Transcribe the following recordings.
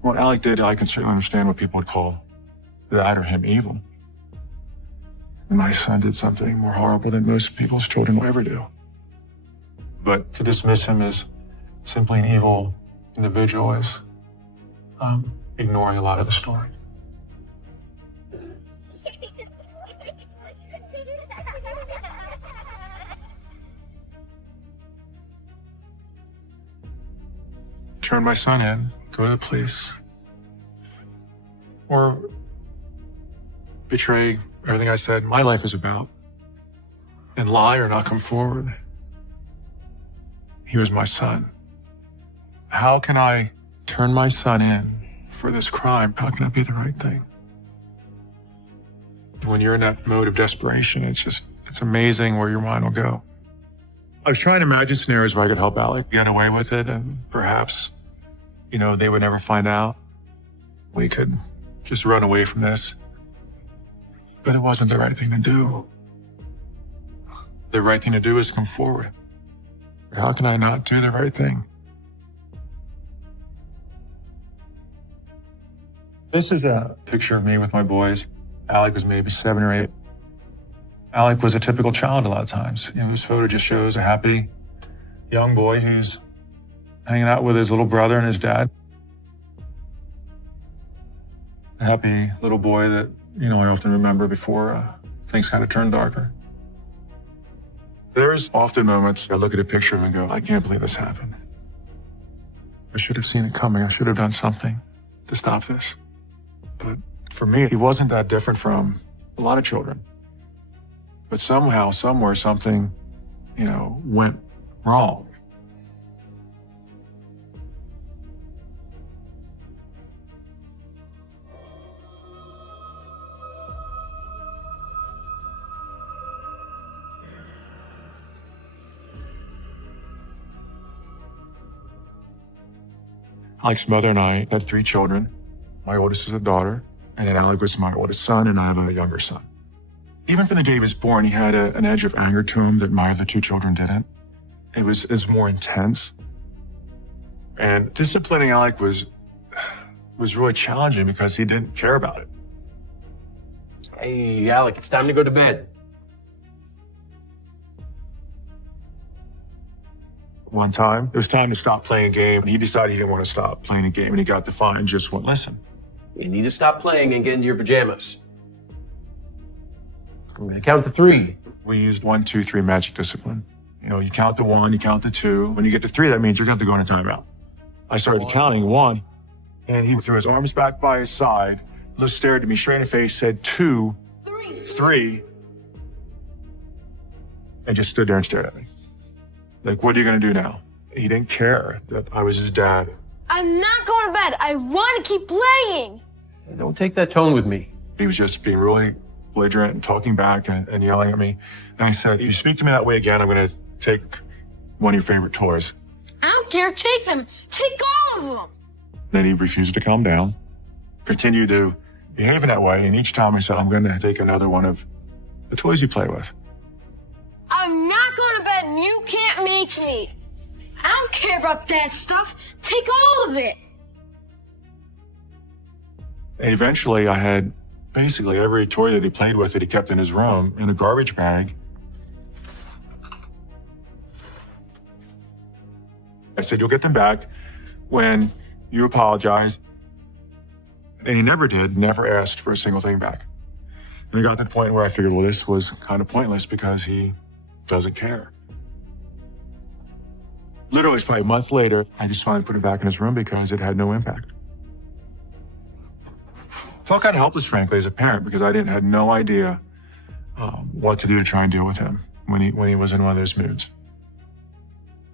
what Alec did, I can certainly understand what people would call that or him evil. My son did something more horrible than most people's children will ever do. But to dismiss him as simply an evil individual is ignoring a lot of the story. Turn my son in, go to the police, or betray everything I said my life is about, and lie or not come forward. He was my son. How can I turn my son in for this crime? How can that be the right thing? When you're in that mode of desperation, it's amazing where your mind will go. I was trying to imagine scenarios where I could help Alec get away with it, and perhaps, they would never find out. We could just run away from this. But it wasn't the right thing to do. The right thing to do is come forward. How can I not do the right thing? This is a picture of me with my boys. Alec was maybe 7 or 8. Alec was a typical child a lot of times. This photo just shows a happy young boy who's hanging out with his little brother and his dad. A happy little boy that, I often remember before things kind of turned darker. There's often moments I look at a picture and go, I can't believe this happened. I should have seen it coming. I should have done something to stop this. But for me, he wasn't that different from a lot of children. But somehow, somewhere, something, went wrong. Alec's mother and I had 3 children. My oldest is a daughter, and then Alec was my oldest son, and I have a younger son. Even from the day he was born, he had an edge of anger to him that my other 2 children didn't. It was more intense. And disciplining Alec was really challenging because he didn't care about it. Hey, Alec, it's time to go to bed. One time, it was time to stop playing a game, and he decided he didn't want to stop playing a game, and he got defiant and just wouldn't listen. You need to stop playing and get into your pajamas. I'm gonna count to 3. We used 1, 2, 3 magic discipline. You count to 1, you count to 2. When you get to 3, that means you're going to have to go in a timeout. I started counting 1, and he threw his arms back by his side, just stared at me straight in the face, said 2, 3, and just stood there and stared at me. Like, what are you going to do now? He didn't care that I was his dad. I'm not going to bed. I want to keep playing. Don't take that tone with me. He was just being really belligerent and talking back and yelling at me. And I said, if you speak to me that way again, I'm going to take one of your favorite toys. I don't care. Take them. Take all of them. Then he refused to calm down, continued to behave in that way. And each time I said, I'm going to take another one of the toys you play with. I'm not going to bed and you can't make me. I don't care about that stuff. Take all of it. And eventually I had basically every toy that he played with that he kept in his room in a garbage bag. I said, you'll get them back when you apologize. And he never did, never asked for a single thing back. And it got to the point where I figured, well, this was kind of pointless because he doesn't care. Literally, it's probably a month later, I just finally put it back in his room because it had no impact. Felt kind of helpless, frankly, as a parent because I had no idea what to do to try and deal with him when he was in one of those moods.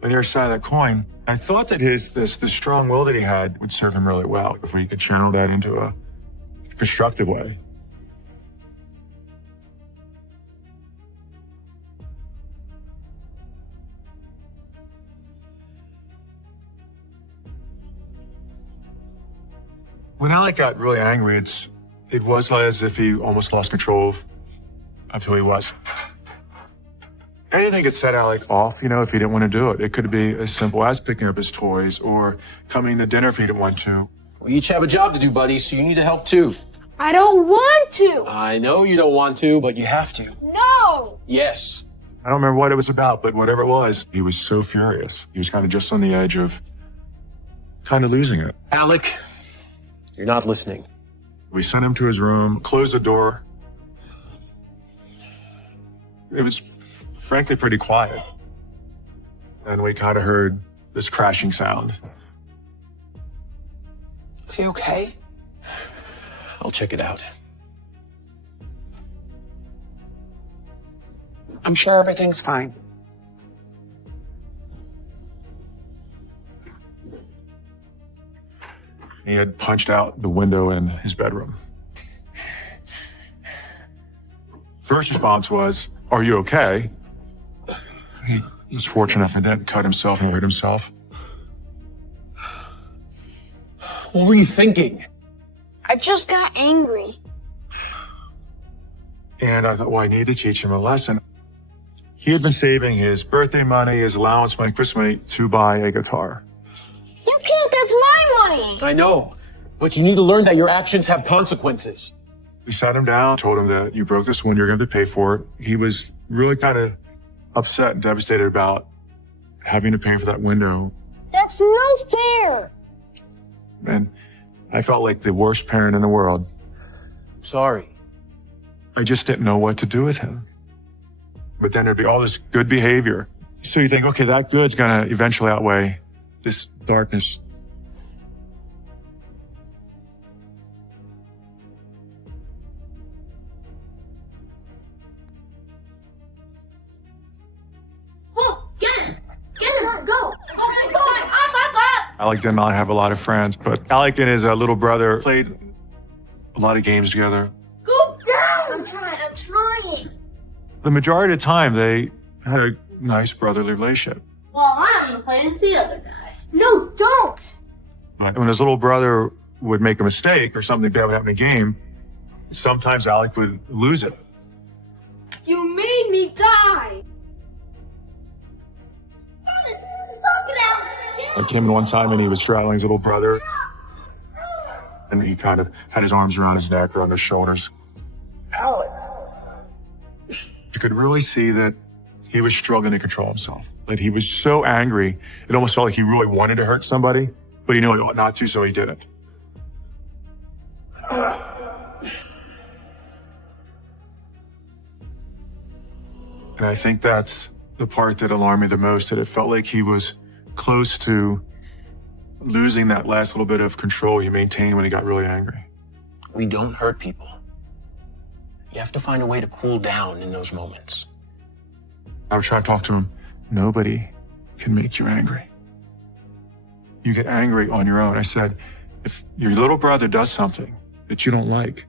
On the other side of that coin, I thought that the strong will that he had would serve him really well if we could channel that into a constructive way. When Alec got really angry, it was as if he almost lost control of who he was. Anything could set Alec off, if he didn't want to do it. It could be as simple as picking up his toys or coming to dinner if he didn't want to, We each have a job to do, buddy, so you need to help too. I don't want to. I know you don't want to, but you have to. No. Yes. I don't remember what it was about, but whatever it was, he was so furious. He was kind of just on the edge of kind of losing it. Alec, you're not listening. We sent him to his room, closed the door. It was frankly pretty quiet. And we kind of heard this crashing sound. Is he okay? I'll check it out. I'm sure everything's fine. He had punched out the window in his bedroom. First response was, "Are you okay?" He was fortunate enough he didn't cut himself and hurt himself. What were you thinking? I just got angry. And I thought, well, I need to teach him a lesson. He had been saving his birthday money, his allowance money, Christmas money to buy a guitar. You can't, that's my money. I know, but you need to learn that your actions have consequences. We sat him down, told him that you broke this one, you're going to have to pay for it. He was really kind of upset and devastated about having to pay for that window. That's no fair. And I felt like the worst parent in the world. Sorry. I just didn't know what to do with him. But then there'd be all this good behavior. So you think, okay, that good's going to eventually outweigh this darkness. Oh, get him. Get him, go. Oh my God, up. Alec did not have a lot of friends, but Alec and his little brother played a lot of games together. Go down. I'm trying. The majority of the time, they had a nice brotherly relationship. Well, I'm gonna play with the other guy. No, don't. But when his little brother would make a mistake or something bad would happen in a game, sometimes Alec would lose it. You made me die. I came in one time and he was straddling his little brother. And he kind of had his arms around his neck or on his shoulders. Alex. You could really see that he was struggling to control himself. That he was so angry, it almost felt like he really wanted to hurt somebody, but he knew he ought not to, so he didn't. And I think that's the part that alarmed me the most, that it felt like he was close to losing that last little bit of control he maintained when he got really angry. We don't hurt people. You have to find a way to cool down in those moments. I was trying to talk to him. Nobody can make you angry. You get angry on your own. I said, if your little brother does something that you don't like,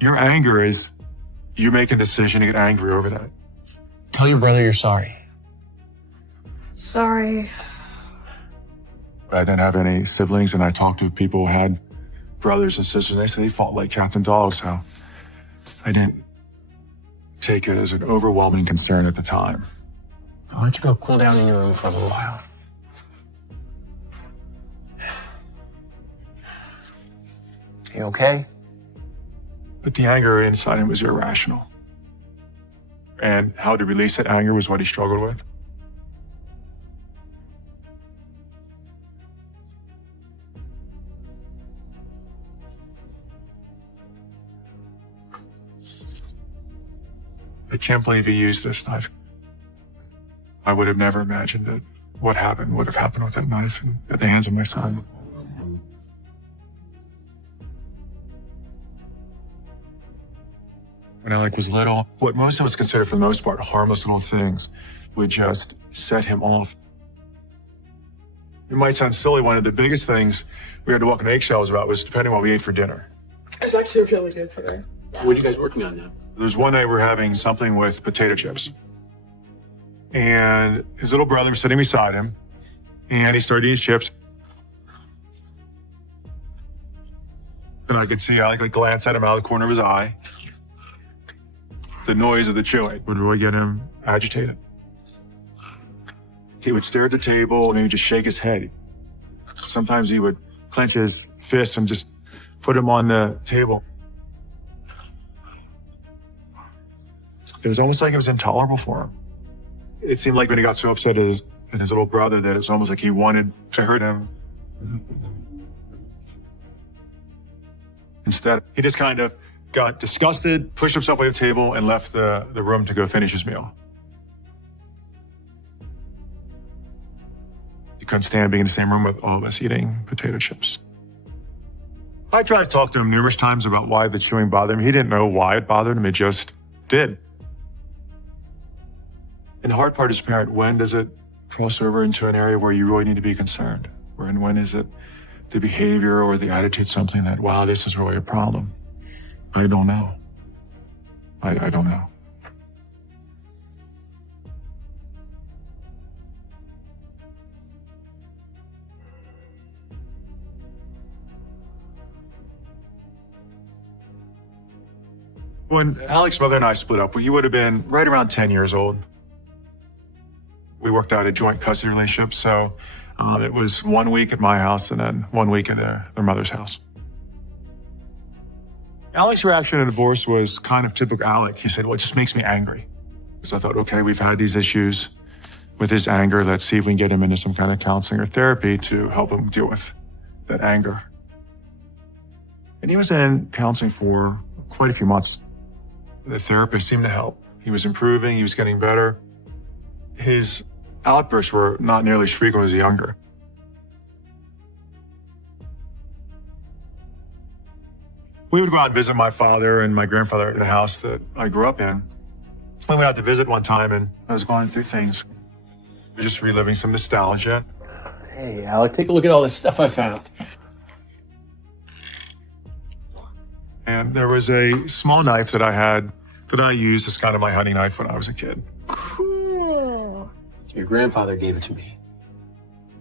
your anger is you make a decision to get angry over that. Tell your brother you're sorry. Sorry. I didn't have any siblings, and I talked to people who had brothers and sisters, and they said they fought like cats and dogs, so I didn't take it as an overwhelming concern at the time. Why don't you go cool down in your room for a little while? You okay? But the anger inside him was irrational. And how to release that anger was what he struggled with. I can't believe he used this knife. I would have never imagined that what happened would have happened with that knife at the hands of my son. When Alec was little, what most of us consider for the most part harmless little things would just set him off. It might sound silly, one of the biggest things we had to walk on eggshells about was depending on what we ate for dinner. It's actually really good today. What are you guys working on now? There's one night we're having something with potato chips. And his little brother was sitting beside him, and he started eating his chips. And I could see Alec glance at him out of the corner of his eye. The noise of the chewing would really get him agitated. He would stare at the table and he would just shake his head. Sometimes he would clench his fists and just put him on the table. It was almost like it was intolerable for him. It seemed like when he got so upset at his little brother that it's almost like he wanted to hurt him. Instead, he just kind of got disgusted, pushed himself away from the table, and left the room to go finish his meal. He couldn't stand being in the same room with all of us eating potato chips. I tried to talk to him numerous times about why the chewing bothered him. He didn't know why it bothered him. It just did. And the hard part is, parent, when does it cross over into an area where you really need to be concerned? When is it the behavior or the attitude something that, wow, this is really a problem? I don't know. I don't know. When Alec's mother and I split up, he would have been right around 10 years old. We worked out a joint custody relationship, so it was 1 week at my house and then 1 week at their mother's house. Alec's reaction to divorce was kind of typical Alec. He said, well, it just makes me angry. So I thought, okay, we've had these issues with his anger. Let's see if we can get him into some kind of counseling or therapy to help him deal with that anger. And he was in counseling for quite a few months. The therapist seemed to help. He was improving. He was getting better. His outbursts were not nearly as frequent as younger. We would go out and visit my father and my grandfather at the house that I grew up in. We went out to visit one time and I was going through things. Just reliving some nostalgia. Hey, Alec, take a look at all this stuff I found. And there was a small knife that I had that I used as kind of my hunting knife when I was a kid. Cool. Your grandfather gave it to me.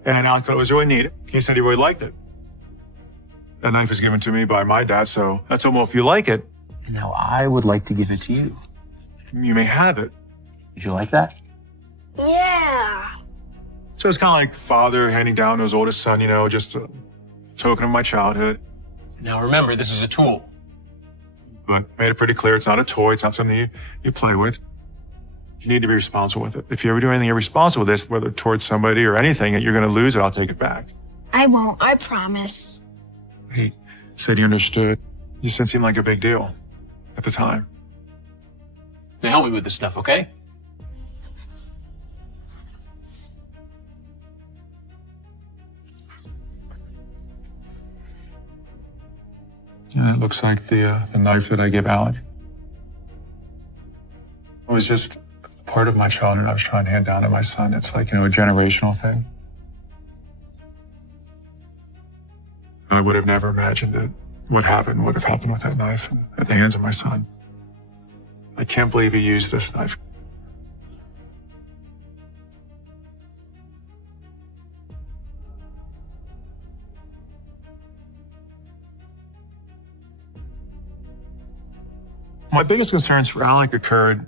And Alec thought it was really neat. He said he really liked it. That knife was given to me by my dad, so I told him, well, if you like it, And now I would like to give it to you. you may have it. Would you like that? Yeah. So it's kind of like father handing down to his oldest son, you know, just a token of my childhood. Now remember, this is a tool. But made it pretty clear it's not a toy, it's not something you play with. You need to be responsible with it. If you ever do anything irresponsible with this, whether towards somebody or anything, that you're going to lose it, I'll take it back. I won't, I promise. He said he understood. He just didn't seem like a big deal at the time. Now help me with this stuff, okay? And it looks like the knife that I gave Alec. It was just part of my childhood I was trying to hand down to my son. It's like, you know, a generational thing. I would have never imagined that what happened would have happened with that knife at the hands of my son. I can't believe he used this knife. My biggest concerns for Alec occurred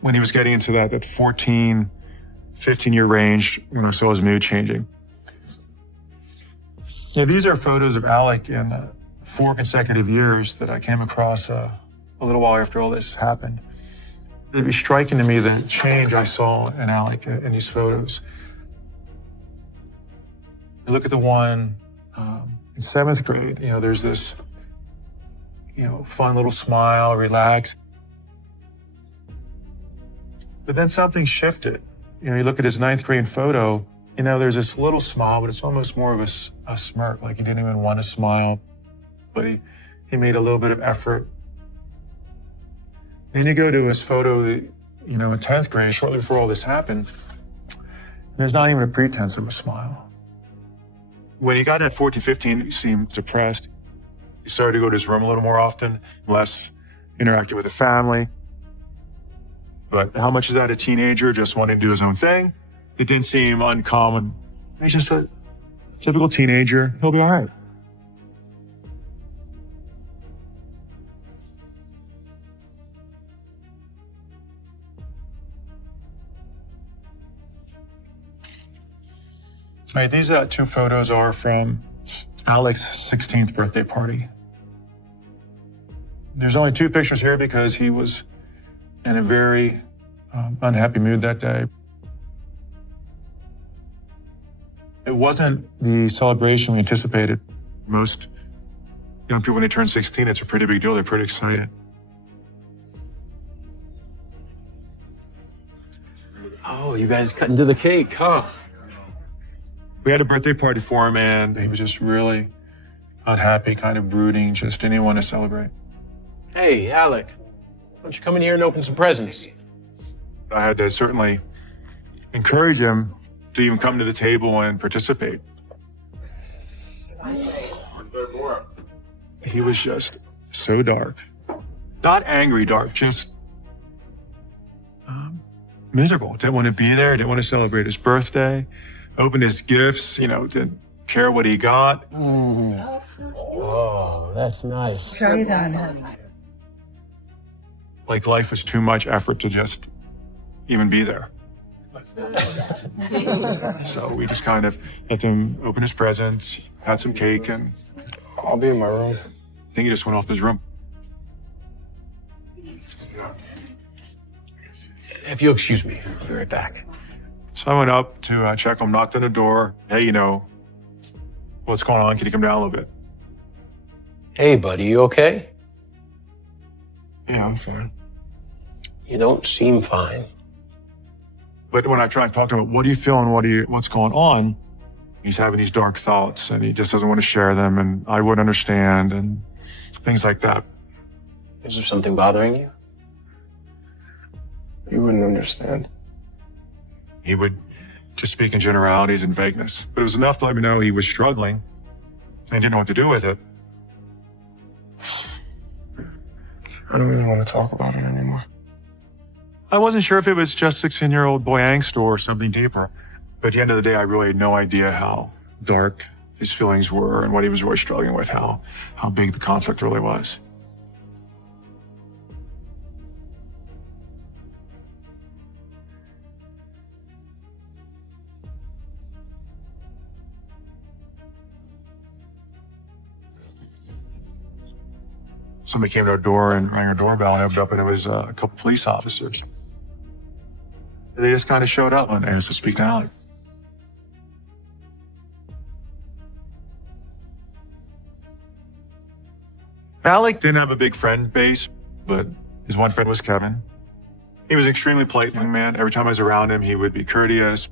when he was getting into that 14, 15-year range when I saw his mood changing. Yeah, these are photos of Alec in 4 consecutive years that I came across a little while after all this happened. It'd be striking to me the change I saw in Alec in these photos. You look at the one in 7th grade, you know, there's this, you know, fun little smile, relax. But then something shifted. You know, you look at his 9th grade photo, you know, there's this little smile, but it's almost more of a smirk, like he didn't even want to smile, but he made a little bit of effort. Then you go to his photo, you know, in 10th grade, shortly before all this happened, there's not even a pretense of a smile. When he got at 14, 15, he seemed depressed. He started to go to his room a little more often, less interacting with the family. But how much is that a teenager just wanting to do his own thing? It didn't seem uncommon. He's just a typical teenager. He'll be all right. All right, these 2 photos are from Alex's 16th birthday party. There's only 2 pictures here because he was in a very unhappy mood that day. It wasn't the celebration we anticipated. Most young people, when they turn 16, it's a pretty big deal. They're pretty excited. Oh, you guys cut into the cake, huh? We had a birthday party for him, and he was just really unhappy, kind of brooding, just didn't want to celebrate. Hey, Alec, why don't you come in here and open some presents? I had to certainly encourage him to even come to the table and participate. He was just so dark. Not angry dark, just miserable. Didn't want to be there, didn't want to celebrate his birthday, opened his gifts, didn't care what he got. Oh, that's nice. Try that. Like life was too much effort to just even be there. So we just kind of let him open his presents, had some cake, and I'll be in my room. I think he just went off to his room. If you'll excuse me, I'll be right back. So I went up to check him, knocked on the door. Hey, what's going on? Can you come down a little bit? Hey, buddy, you okay? Yeah, I'm fine. You don't seem fine. But when I try and talk to him, what are you feeling? What's going on? He's having these dark thoughts and he just doesn't want to share them, and I wouldn't understand and things like that. Is there something bothering you? You wouldn't understand. He would just speak in generalities and vagueness, but it was enough to let me know he was struggling and didn't know what to do with it. I don't really want to talk about it anymore. I wasn't sure if it was just 16-year-old boy angst or something deeper. But at the end of the day, I really had no idea how dark his feelings were and what he was really struggling with, how big the conflict really was. Somebody came to our door and rang our doorbell and opened up, and it was a couple police officers. They just kind of showed up and asked to speak to Alec. Alec didn't have a big friend base, but his one friend was Kevin. He was an extremely polite young man. Every time I was around him, he would be courteous.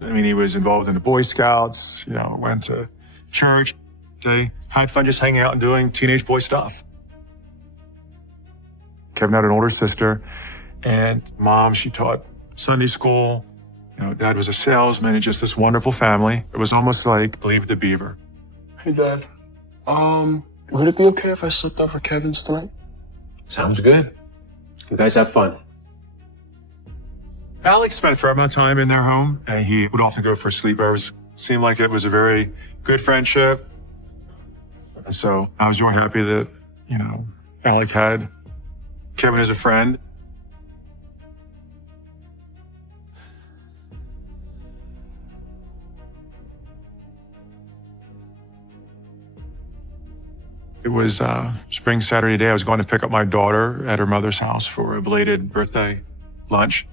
He was involved in the Boy Scouts, went to church. They had fun just hanging out and doing teenage boy stuff. Kevin had an older sister, and Mom, she taught Sunday school. Dad was a salesman, and just this wonderful family. It was almost like Believe the Beaver. Hey, Dad. Would it be okay if I slipped over Kevin's throat? Sounds good. You guys have fun. Alex spent a fair amount of time in their home, and he would often go for sleepovers. Seemed like it was a very good friendship. And so I was really happy that, Alec had Kevin as a friend. It was spring Saturday day. I was going to pick up my daughter at her mother's house for a belated birthday lunch.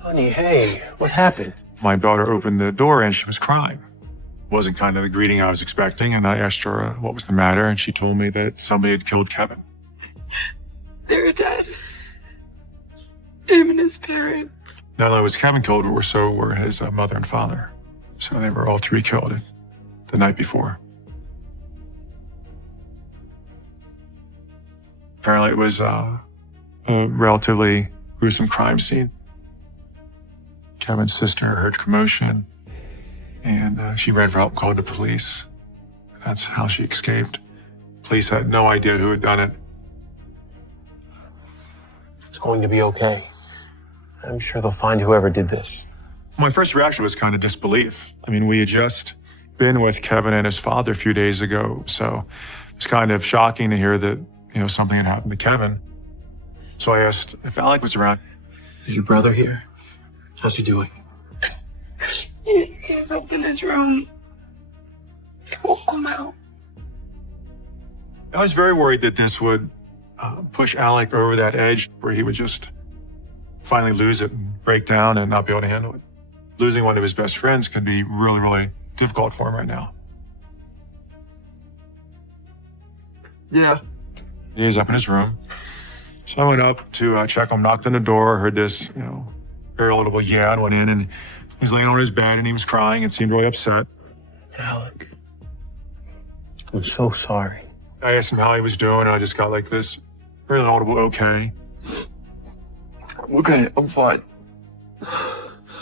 Honey, hey, what happened? My daughter opened the door and she was crying. Wasn't kind of the greeting I was expecting, and I asked her what was the matter, and she told me that somebody had killed Kevin. They're dead. Him and his parents. Not only was Kevin killed, but so were his mother and father. So they were all 3 killed the night before. Apparently it was a relatively gruesome crime scene. Kevin's sister heard commotion, and she ran for help, called the police. That's how she escaped. Police had no idea who had done it. It's going to be okay. I'm sure they'll find whoever did this. My first reaction was kind of disbelief. We had just been with Kevin and his father a few days ago, so it's kind of shocking to hear that, something had happened to Kevin. So I asked if Alec was around. Is your brother here? How's he doing? He's up in his room. He won't come out. I was very worried that this would push Alec over that edge where he would just finally lose it and break down and not be able to handle it. Losing one of his best friends can be really, really difficult for him right now. Yeah. He was up in his room. So I went up to check him, knocked on the door, heard this, very audible yeah, and went in, and he was laying on his bed and he was crying and seemed really upset. Alec, I'm so sorry. I asked him how he was doing, and I just got like this really audible okay. Okay, I'm fine.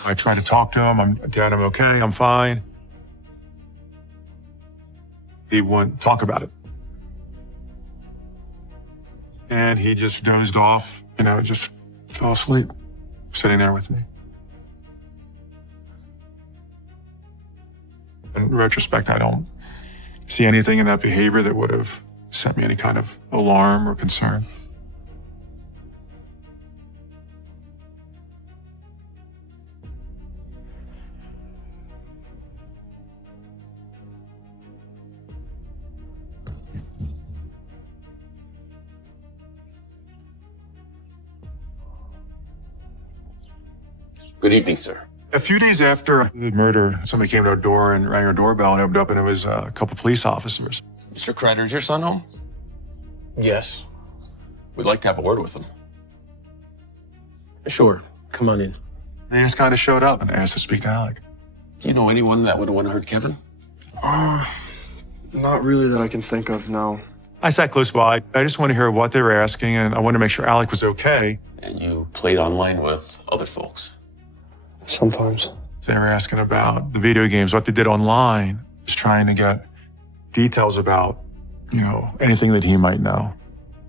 I tried to talk to him. Dad, I'm okay, I'm fine. He wouldn't talk about it. And he just dozed off, just fell asleep, sitting there with me. In retrospect, I don't see anything in that behavior that would have sent me any kind of alarm or concern. Good evening, sir. A few days after the murder, somebody came to our door and rang our doorbell and opened up, and it was a couple police officers. Mr. Kreider, is your son home? Yes. We'd like to have a word with him. Sure. Come on in. They just kind of showed up and asked to speak to Alec. Do you know anyone that would have want to hurt Kevin? Not really that I can think of, no. I sat close by. I just wanted to hear what they were asking, and I wanted to make sure Alec was okay. And you played online with other folks? Sometimes. They were asking about the video games, what they did online, just trying to get details about, anything that he might know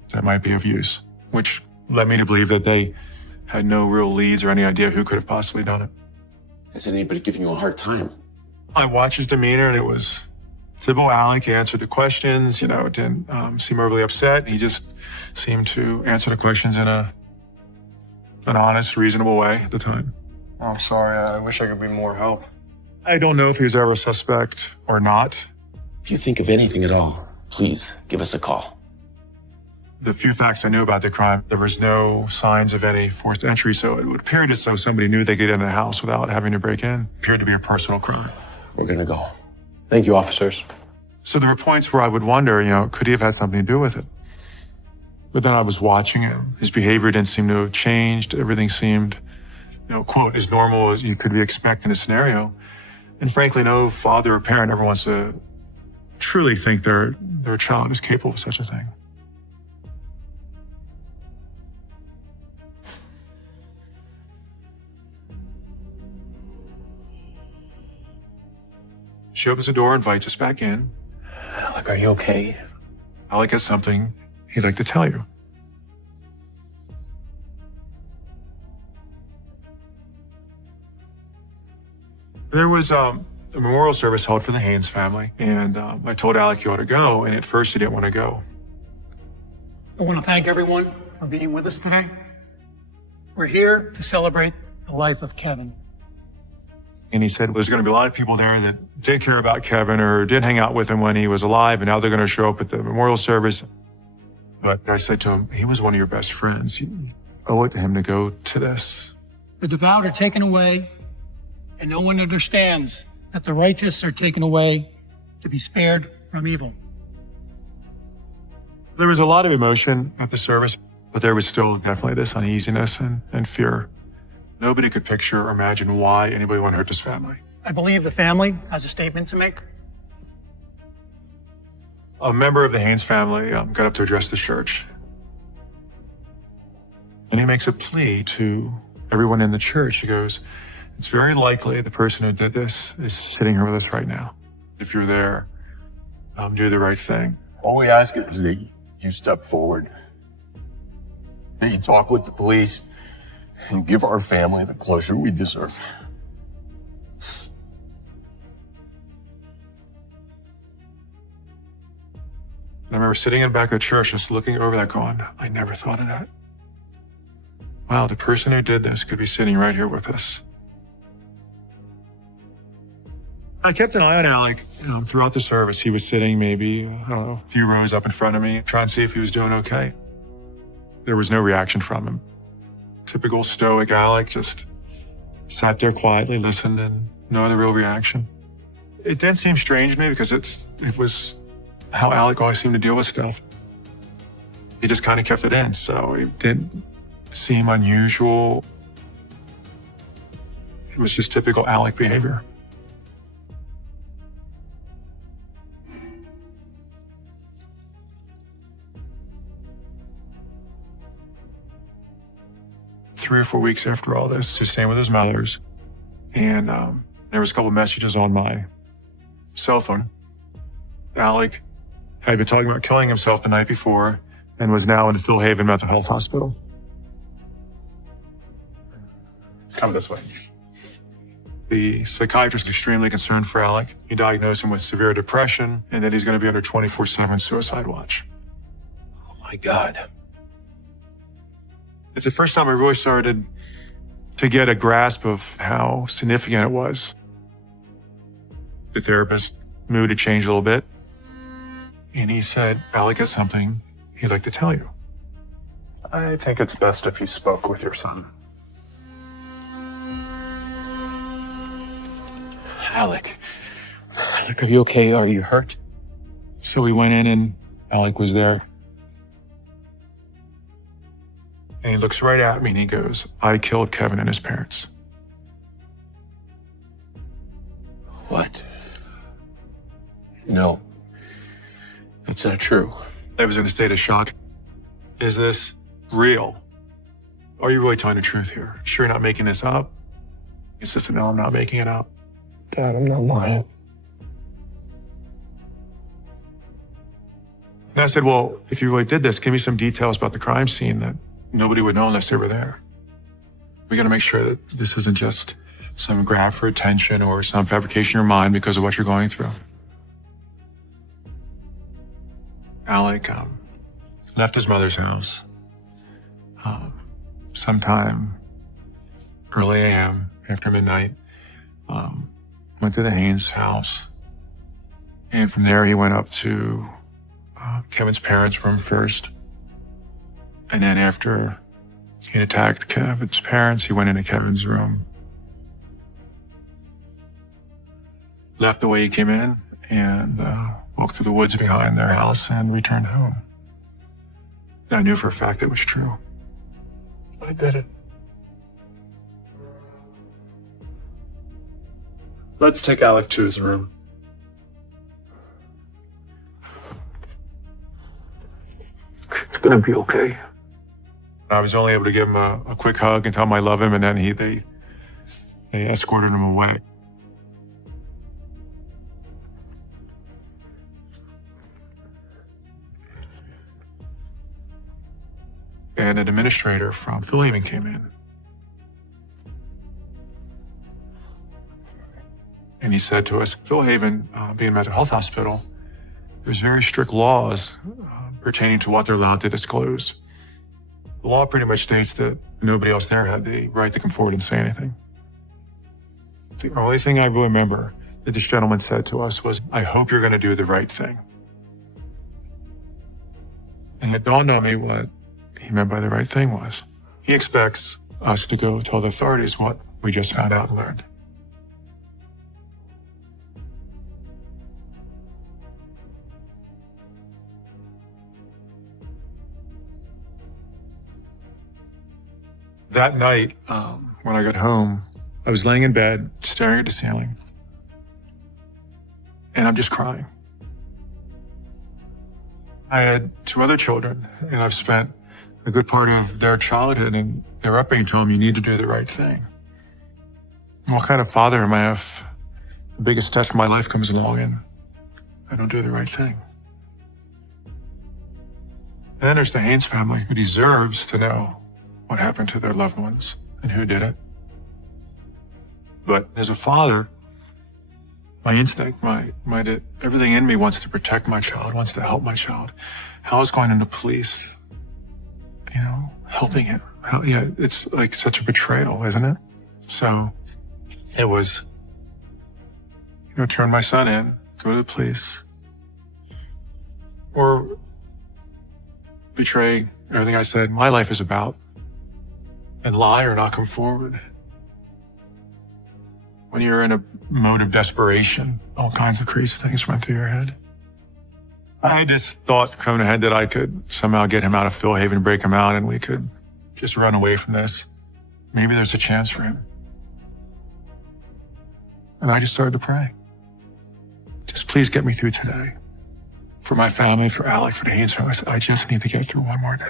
that might be of use, which led me to believe that they had no real leads or any idea who could have possibly done it. Has anybody given you a hard time? I watched his demeanor, and it was typical Alec. He answered the questions, didn't seem overly upset. He just seemed to answer the questions in an honest, reasonable way at the time. I'm sorry, I wish I could be more help. I don't know if he was ever a suspect or not. If you think of anything at all, please give us a call. The few facts I knew about the crime, there was no signs of any forced entry, so it would appear as though somebody knew they could get in the house without having to break in. It appeared to be a personal crime. We're gonna go. Thank you, officers. So there were points where I would wonder, could he have had something to do with it? But then I was watching him. His behavior didn't seem to have changed. Everything seemed, quote, as normal as you could be expecting in a scenario. And frankly, no father or parent ever wants to truly think their child is capable of such a thing. She opens the door, invites us back in. Alec, are you okay? Alec has something he'd like to tell you. There was a memorial service held for the Haynes family, and I told Alec he ought to go, and at first he didn't want to go. I want to thank everyone for being with us today. We're here to celebrate the life of Kevin. And he said there's going to be a lot of people there that did care about Kevin or did hang out with him when he was alive, and now they're going to show up at the memorial service. But I said to him, he was one of your best friends. You owe it to him to go to this. The devout are taken away, and no one understands that the righteous are taken away to be spared from evil. There was a lot of emotion at the service, but there was still definitely this uneasiness and fear. Nobody could picture or imagine why anybody would hurt this family. I believe the family has a statement to make. A member of the Haynes family got up to address the church. And he makes a plea to everyone in the church. He goes, it's very likely the person who did this is sitting here with us right now. If you're there, do the right thing. All we ask is that you step forward, that you talk with the police, and give our family the closure we deserve. I remember sitting in the back of the church just looking over that going, I never thought of that. Wow, the person who did this could be sitting right here with us. I kept an eye on Alec throughout the service. He was sitting maybe, I don't know, a few rows up in front of me, trying to see if he was doing okay. There was no reaction from him. Typical stoic Alec, just sat there quietly, listened, and no other real reaction. It didn't seem strange to me because it was how Alec always seemed to deal with stuff. He just kind of kept it in, so it didn't seem unusual. It was just typical Alec behavior. Three or 4 weeks after all this, he was staying with his mothers, and there was a couple messages on my cell phone. Alec had been talking about killing himself the night before and was now in the Phil Haven Mental Health Hospital. Come this way. The psychiatrist is extremely concerned for Alec. He diagnosed him with severe depression and that he's going to be under 24/7 suicide watch. Oh my God. It's the first time I really started to get a grasp of how significant it was. The therapist mood had changed a little bit, and he said, Alec has something he'd like to tell you. I think it's best if you spoke with your son. Alec, are you okay? Are you hurt? So we went in and Alec was there. And he looks right at me and he goes, I killed Kevin and his parents. What? No. That's not true. I was in a state of shock. Is this real? Are you really telling the truth here? Sure you're not making this up? He says, no, I'm not making it up. Dad, I'm not lying. And I said, well, if you really did this, give me some details about the crime scene that nobody would know unless they were there. We got to make sure that this isn't just some grab for attention or some fabrication in your mind because of what you're going through. Alec left his mother's house sometime early AM after midnight. Went to the Haynes house. And from there, he went up to Kevin's parents' room first. And then after he had attacked Kevin's parents, he went into Kevin's room. Left the way he came in and walked through the woods behind their house and returned home. I knew for a fact it was true. I did it. Let's take Alec to his room. It's gonna be okay. I was only able to give him a quick hug and tell him I love him, and then they escorted him away. And an administrator from Phil Haven came in. And he said to us, Phil Haven, being a mental health hospital, there's very strict laws pertaining to what they're allowed to disclose. The law pretty much states that nobody else there had the right to come forward and say anything. The only thing I really remember that this gentleman said to us was, I hope you're going to do the right thing. And it dawned on me what he meant by the right thing was. He expects us to go tell the authorities what we just found out and learned. That night, when I got home, I was laying in bed, staring at the ceiling. And I'm just crying. I had 2 other children, and I've spent a good part of their childhood and their upbringing telling them you need to do the right thing. And what kind of father am I if the biggest test of my life comes along and I don't do the right thing? And then there's the Haynes family who deserves to know what happened to their loved ones and who did it. But as a father, my instinct, everything in me wants to protect my child, wants to help my child. How is going into police, helping him? It's like such a betrayal, isn't it? So it was turn my son in, go to the police, or betray everything I said my life is about, and lie or not come forward. When you're in a mode of desperation, all kinds of crazy things run through your head. I had this thought coming ahead that I could somehow get him out of Phil Haven, break him out, and we could just run away from this. Maybe there's a chance for him. And I just started to pray. Just please get me through today. For my family, for Alec, for the Haynes family. I said, I just need to get through one more day.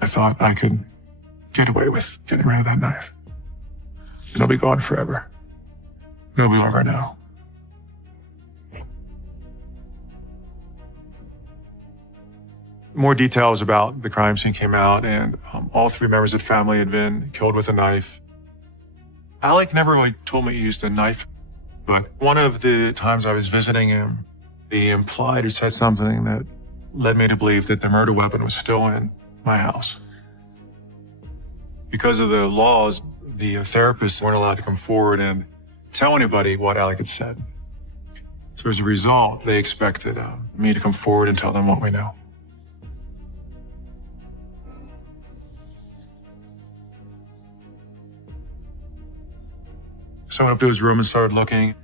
I thought I could get away with getting rid of that knife. It'll be gone forever. Nobody will ever know. More details about the crime scene came out, and all three members of the family had been killed with a knife. Alec never really told me he used a knife, but one of the times I was visiting him, he implied or said something that led me to believe that the murder weapon was still in my house. Because of the laws, the therapists weren't allowed to come forward and tell anybody what Alec had said. So as a result, they expected me to come forward and tell them what we know. So I went up to his room and started looking.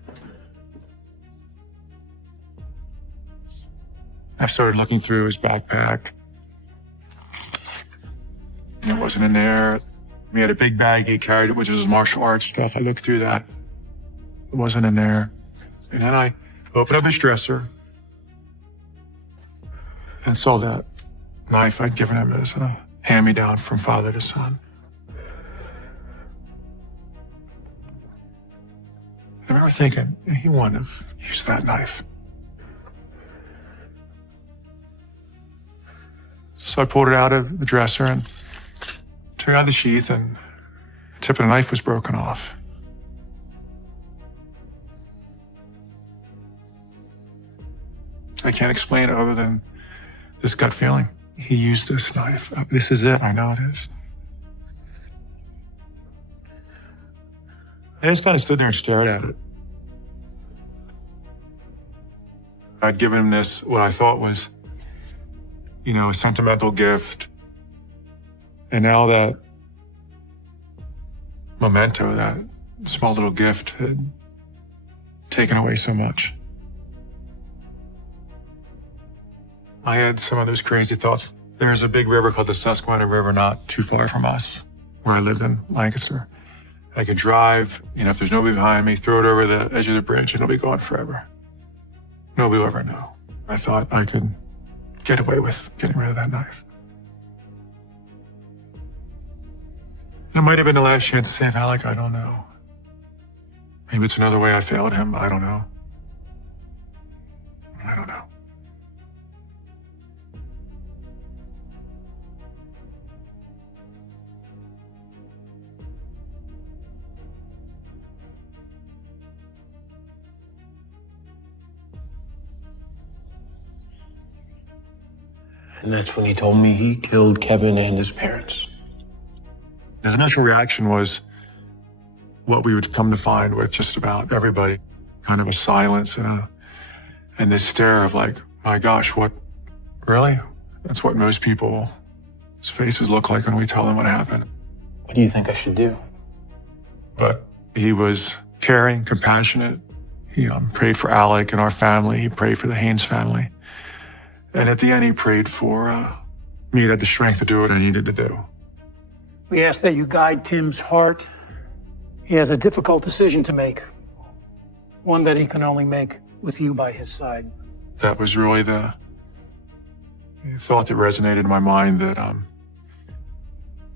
I started looking through his backpack. It wasn't in there. He had a big bag he carried, which was his martial arts stuff. I looked through that. It wasn't in there. And then I opened up his dresser and saw that knife I'd given him as a hand-me-down from father to son. I remember thinking, he wouldn't have used that knife. So I pulled it out of the dresser and took out the sheath, and the tip of the knife was broken off. I can't explain it other than this gut feeling. He used this knife. This is it. I know it is. I just kind of stood there and stared at it. I'd given him this, what I thought was, a sentimental gift. And now that memento, that small little gift had taken away so much. I had some of those crazy thoughts. There's a big river called the Susquehanna River not too far from us, where I lived in Lancaster. I could drive, if there's nobody behind me, throw it over the edge of the bridge and it'll be gone forever. Nobody will ever know. I thought I could get away with getting rid of that knife. That might have been the last chance to save Alec, I don't know. Maybe it's another way I failed him, I don't know. I don't know. And that's when he told me he killed Kevin and his parents. His initial reaction was what we would come to find with just about everybody. Kind of a silence and this stare of like, my gosh, what, really? That's what most people's faces look like when we tell them what happened. What do you think I should do? But he was caring, compassionate. He prayed for Alec and our family. He prayed for the Haynes family. And at the end, he prayed for me to have the strength to do what I needed to do. We ask that you guide Tim's heart. He has a difficult decision to make, one that he can only make with you by his side. That was really the thought that resonated in my mind, that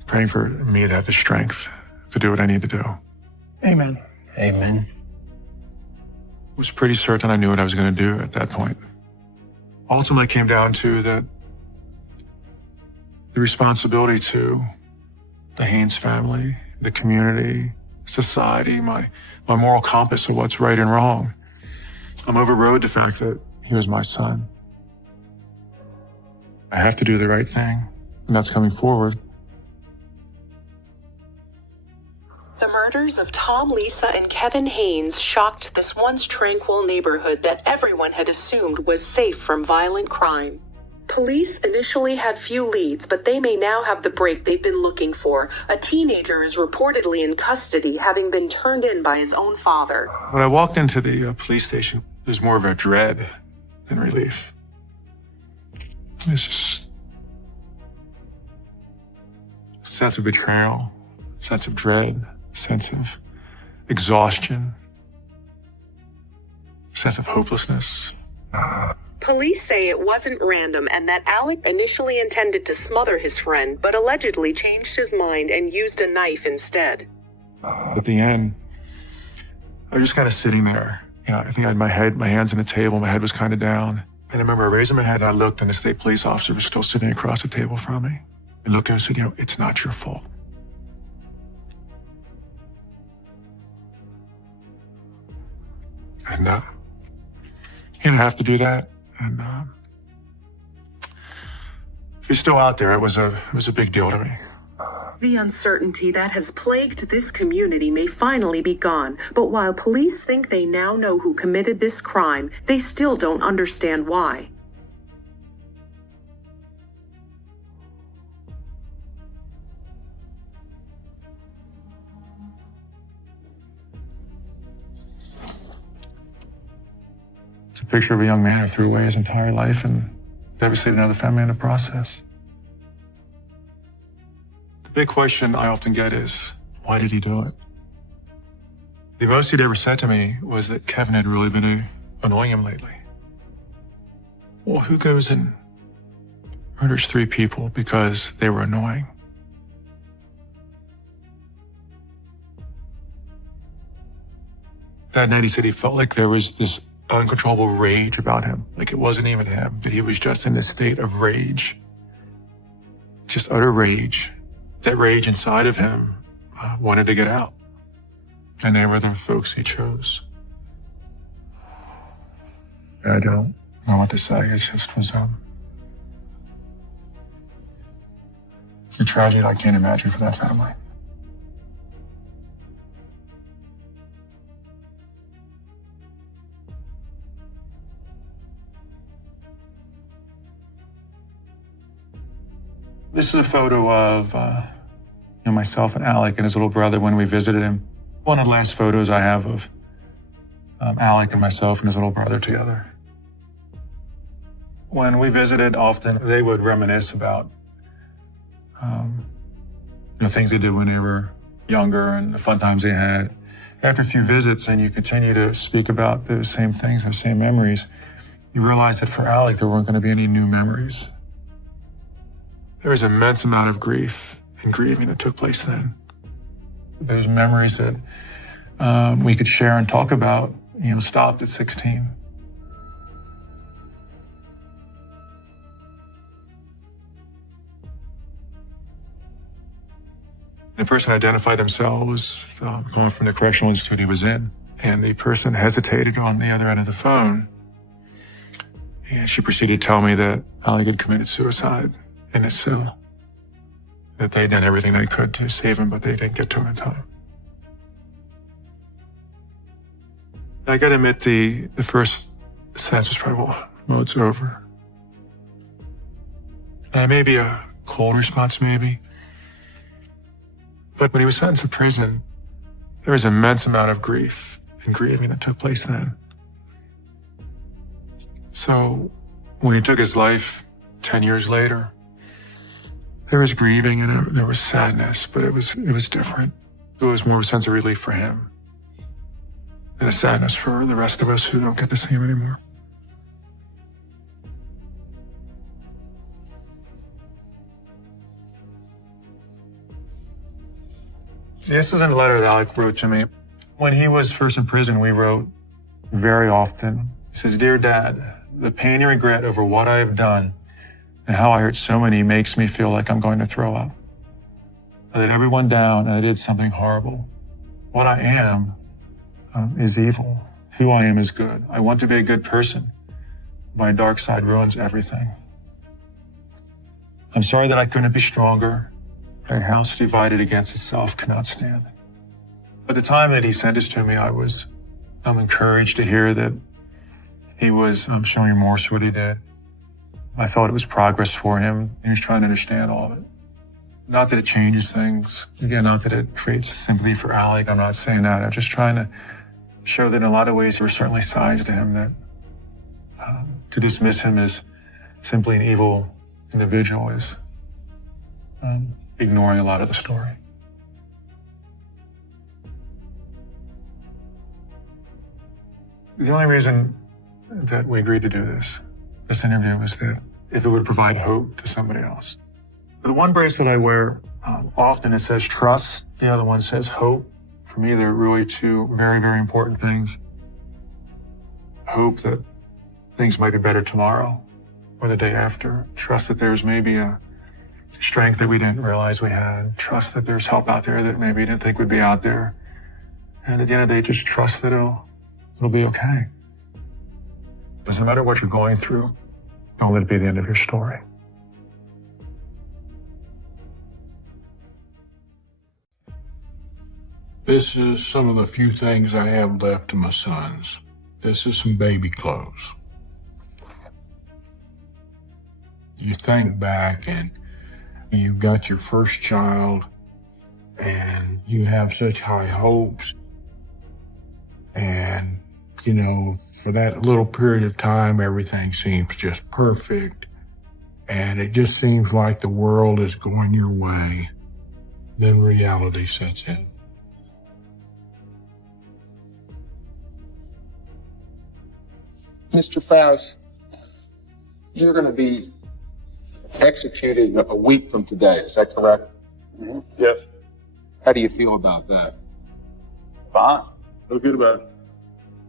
praying for me to have the strength to do what I need to do. Amen. Amen. I was pretty certain I knew what I was going to do at that point. Ultimately, it came down to the responsibility to the Haynes family, the community, society, my moral compass of what's right and wrong. I'm overrode the fact that he was my son. I have to do the right thing, and that's coming forward. The murders of Tom, Lisa, and Kevin Haynes shocked this once tranquil neighborhood that everyone had assumed was safe from violent crime. Police initially had few leads, but they may now have the break they've been looking for. A teenager is reportedly in custody, having been turned in by his own father. When I walked into the police station, there's more of a dread than relief. It's just a sense of betrayal, a sense of dread, a sense of exhaustion, a sense of hopelessness. Police say it wasn't random and that Alec initially intended to smother his friend, but allegedly changed his mind and used a knife instead. At the end, I was just kind of sitting there. You know, I think I had my hands on the table, my head was kind of down. And I remember raising my head and I looked and the state police officer was still sitting across the table from me. I looked at him and said, you know, it's not your fault. And he didn't have to do that. And if he's still out there, it was a big deal to me. The uncertainty that has plagued this community may finally be gone, but while police think they now know who committed this crime, they still don't understand why. It's a picture of a young man who threw away his entire life and devastated another family in the process. The big question I often get is, why did he do it? The most he'd ever said to me was that Kevin had really been annoying him lately. Well, who goes and murders 3 people because they were annoying? That night he said he felt like there was this uncontrollable rage about him. Like it wasn't even him, that he was just in this state of rage. Just utter rage. That rage inside of him wanted to get out. And they were the folks he chose. I don't know what to say. It just was a tragedy I can't imagine for that family. This is a photo of myself and Alec and his little brother when we visited him. One of the last photos I have of Alec and myself and his little brother together. When we visited, often they would reminisce about things they did when they were younger and the fun times they had. After a few visits and you continue to speak about those same things, those same memories, you realize that for Alec, there weren't going to be any new memories. There was an immense amount of grief and grieving that took place then. Those memories that we could share and talk about, stopped at 16. The person identified themselves calling from the correctional institute he was in, and the person hesitated on the other end of the phone, and she proceeded to tell me that Alec had committed suicide in his cell, that they'd done everything they could to save him, but they didn't get to him in time. I gotta admit, the first sense was probably, well, it's over. And maybe a cold response, maybe. But when he was sentenced to prison, there was an immense amount of grief and grieving that took place then. So when he took his life 10 years later, there was grieving and there was sadness, but it was different. It was more of a sense of relief for him and a sadness for the rest of us who don't get to see him anymore. This is a letter that Alec wrote to me. When he was first in prison, we wrote very often. He says, "Dear Dad, the pain and regret over what I have done and how I hurt so many makes me feel like I'm going to throw up. I let everyone down and I did something horrible. What I am is evil, who I am is good. I want to be a good person. My dark side ruins everything. I'm sorry that I couldn't be stronger. A house divided against itself cannot stand. By the time that he sent this to me, I'm encouraged to hear that he was showing remorse for what he did. I felt it was progress for him. He was trying to understand all of it. Not that it changes things. Again, not that it creates sympathy for Alec. I'm not saying that. I'm just trying to show that in a lot of ways there were certainly sides to him that to dismiss him as simply an evil individual is ignoring a lot of the story. The only reason that we agreed to do this interview was that if it would provide hope to somebody else. The one bracelet I wear, often it says trust. The other one says hope. For me, they're really two very, very important things. Hope that things might be better tomorrow or the day after. Trust that there's maybe a strength that we didn't realize we had. Trust that there's help out there that maybe we didn't think would be out there. And at the end of the day, just trust that it'll be okay. Doesn't matter what you're going through. Don't let it be the end of your story. This is some of the few things I have left to my sons. This is some baby clothes. You think back and you've got your first child and you have such high hopes. And, you know, for that little period of time, everything seems just perfect. And it just seems like the world is going your way. Then reality sets in. Mr. Faust, you're going to be executed a week from today, is that correct? Mm-hmm. Yes. How do you feel about that? Fine. Feel good about it.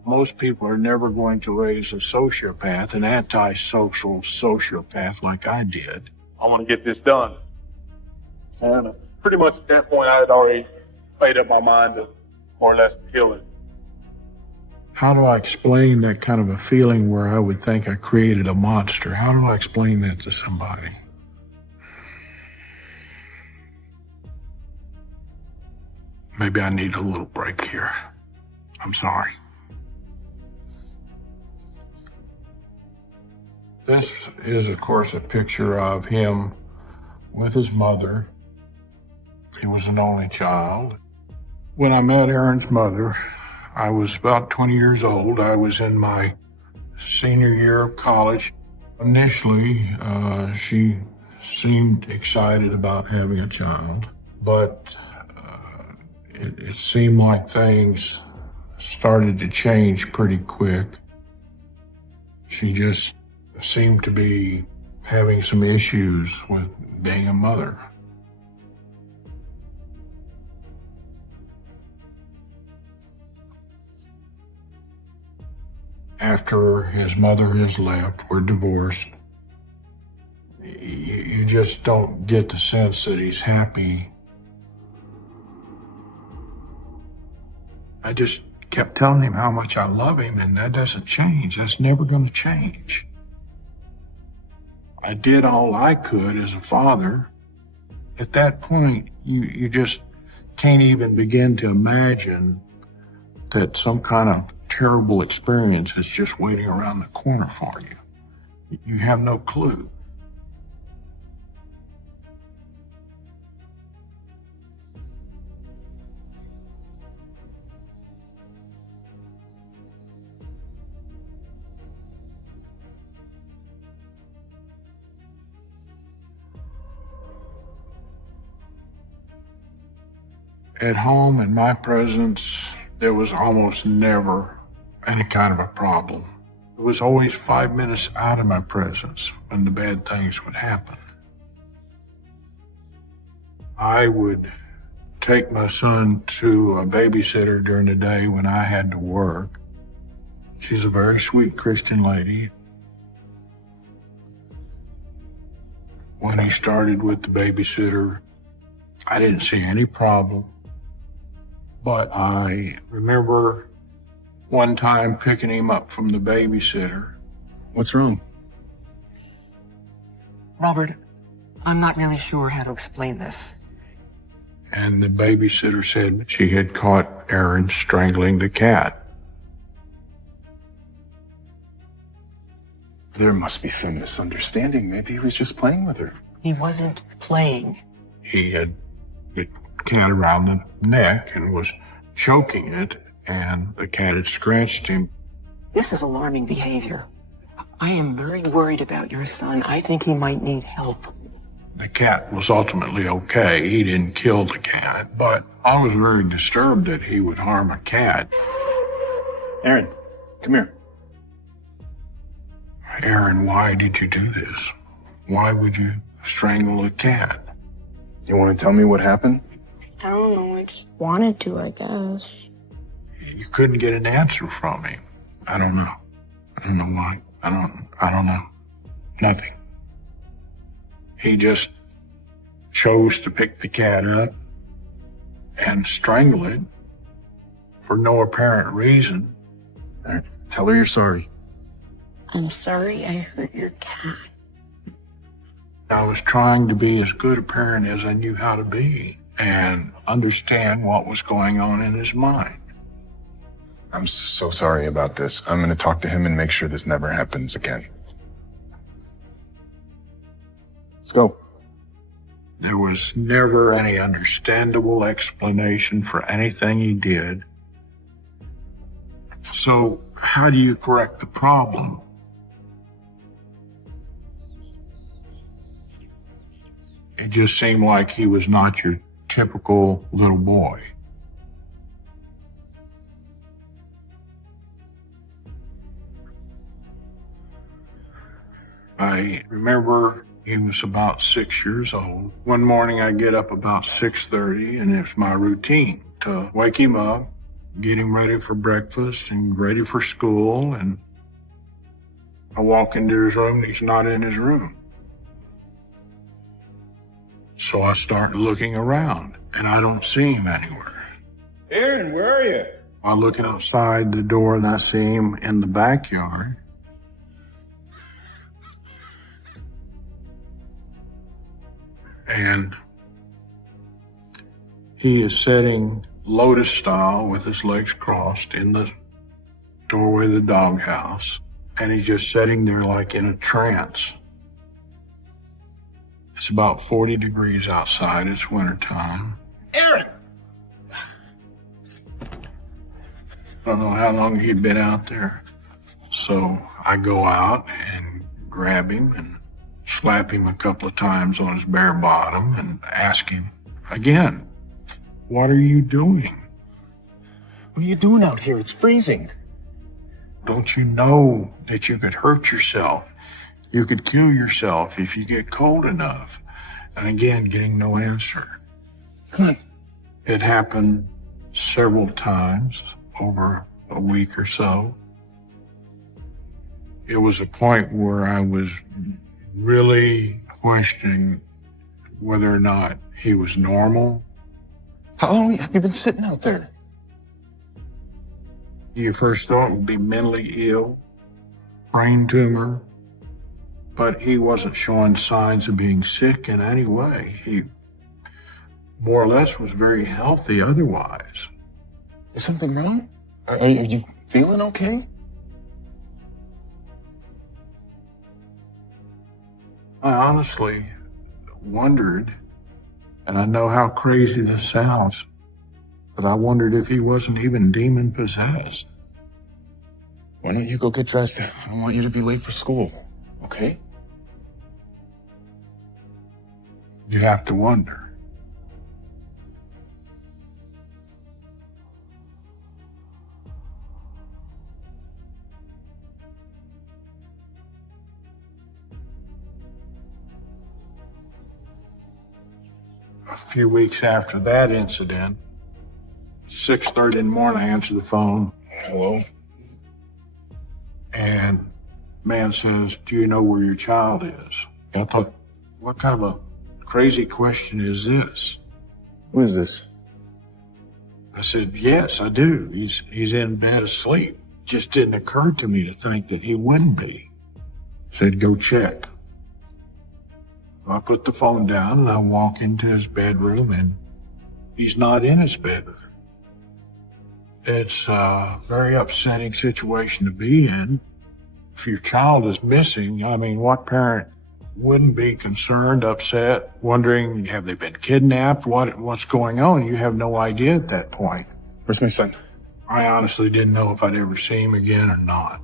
Most people are never going to raise a sociopath, an antisocial sociopath like I did. I want to get this done. And pretty much at that point, I had already made up my mind to more or less to kill him. How do I explain that kind of a feeling where I would think I created a monster? How do I explain that to somebody? Maybe I need a little break here. I'm sorry. This is, of course, a picture of him with his mother. He was an only child. When I met Aaron's mother, I was about 20 years old. I was in my senior year of college. Initially, she seemed excited about having a child, but it seemed like things started to change pretty quick. She just seemed to be having some issues with being a mother. After his mother has left, we're divorced. You just don't get the sense that he's happy. I just kept telling him how much I love him, and that doesn't change. That's never going to change. I did all I could as a father. At that point, you just can't even begin to imagine that some kind of terrible experience is just waiting around the corner for you. You have no clue. At home, in my presence, there was almost never any kind of a problem. It was always 5 minutes out of my presence when the bad things would happen. I would take my son to a babysitter during the day when I had to work. She's a very sweet Christian lady. When he started with the babysitter, I didn't see any problem. But I remember one time picking him up from the babysitter. What's wrong? Robert, I'm not really sure how to explain this. And the babysitter said she had caught Aaron strangling the cat. There must be some misunderstanding. Maybe he was just playing with her. He wasn't playing. He had the cat around the neck and was choking it, and the cat had scratched him. This is alarming behavior. I am very worried about your son. I think he might need help. The cat was ultimately okay. He didn't kill the cat, but I was very disturbed that he would harm a cat. Aaron, come here. Aaron, why did you do this? Why would you strangle a cat? You want to tell me what happened? I don't know. I just wanted to, I guess. You couldn't get an answer from him. I don't know. I don't know why. I don't know. Nothing. He just chose to pick the cat up and strangle it for no apparent reason. Tell her you're sorry. I'm sorry I hurt your cat. I was trying to be as good a parent as I knew how to be and understand what was going on in his mind. I'm so sorry about this. I'm going to talk to him and make sure this never happens again. Let's go. There was never any understandable explanation for anything he did. So how do you correct the problem? It just seemed like he was not your typical little boy. I remember he was about 6 years old. One morning I get up about 6:30, and it's my routine to wake him up, get him ready for breakfast and ready for school, and I walk into his room and he's not in his room. So I start looking around, and I don't see him anywhere. Aaron, where are you? I look outside the door and I see him in the backyard. And he is sitting lotus style with his legs crossed in the doorway of the doghouse. And he's just sitting there like in a trance. It's about 40 degrees outside. It's wintertime. Aaron! I don't know how long he'd been out there. So I go out and grab him and slap him a couple of times on his bare bottom and ask him again, what are you doing? What are you doing out here? It's freezing. Don't you know that you could hurt yourself? You could kill yourself if you get cold enough. And again, getting no answer. Come on. It happened several times over a week or so. It was a point where I was really questioning whether or not he was normal. How long have you been sitting out there? You first thought it would be mentally ill, brain tumor, but he wasn't showing signs of being sick in any way. He more or less was very healthy otherwise. Is something wrong? Are you feeling okay? I honestly wondered, and I know how crazy this sounds, but I wondered if he wasn't even demon possessed. Why don't you go get dressed? I don't want you to be late for school, okay? You have to wonder. A few weeks after that incident, 6:30 in the morning, I answer the phone. Hello? And man says, do you know where your child is? I thought, what kind of a crazy question is this? Who is this? I said, yes, I do. He's in bed asleep. just didn't occur to me to think that he wouldn't be. Said, go check. I put the phone down and I walk into his bedroom and he's not in his bedroom. It's a very upsetting situation to be in. If your child is missing, I mean, what parent wouldn't be concerned, upset, wondering, have they been kidnapped? What's going on? You have no idea at that point. Where's my son? I honestly didn't know if I'd ever see him again or not.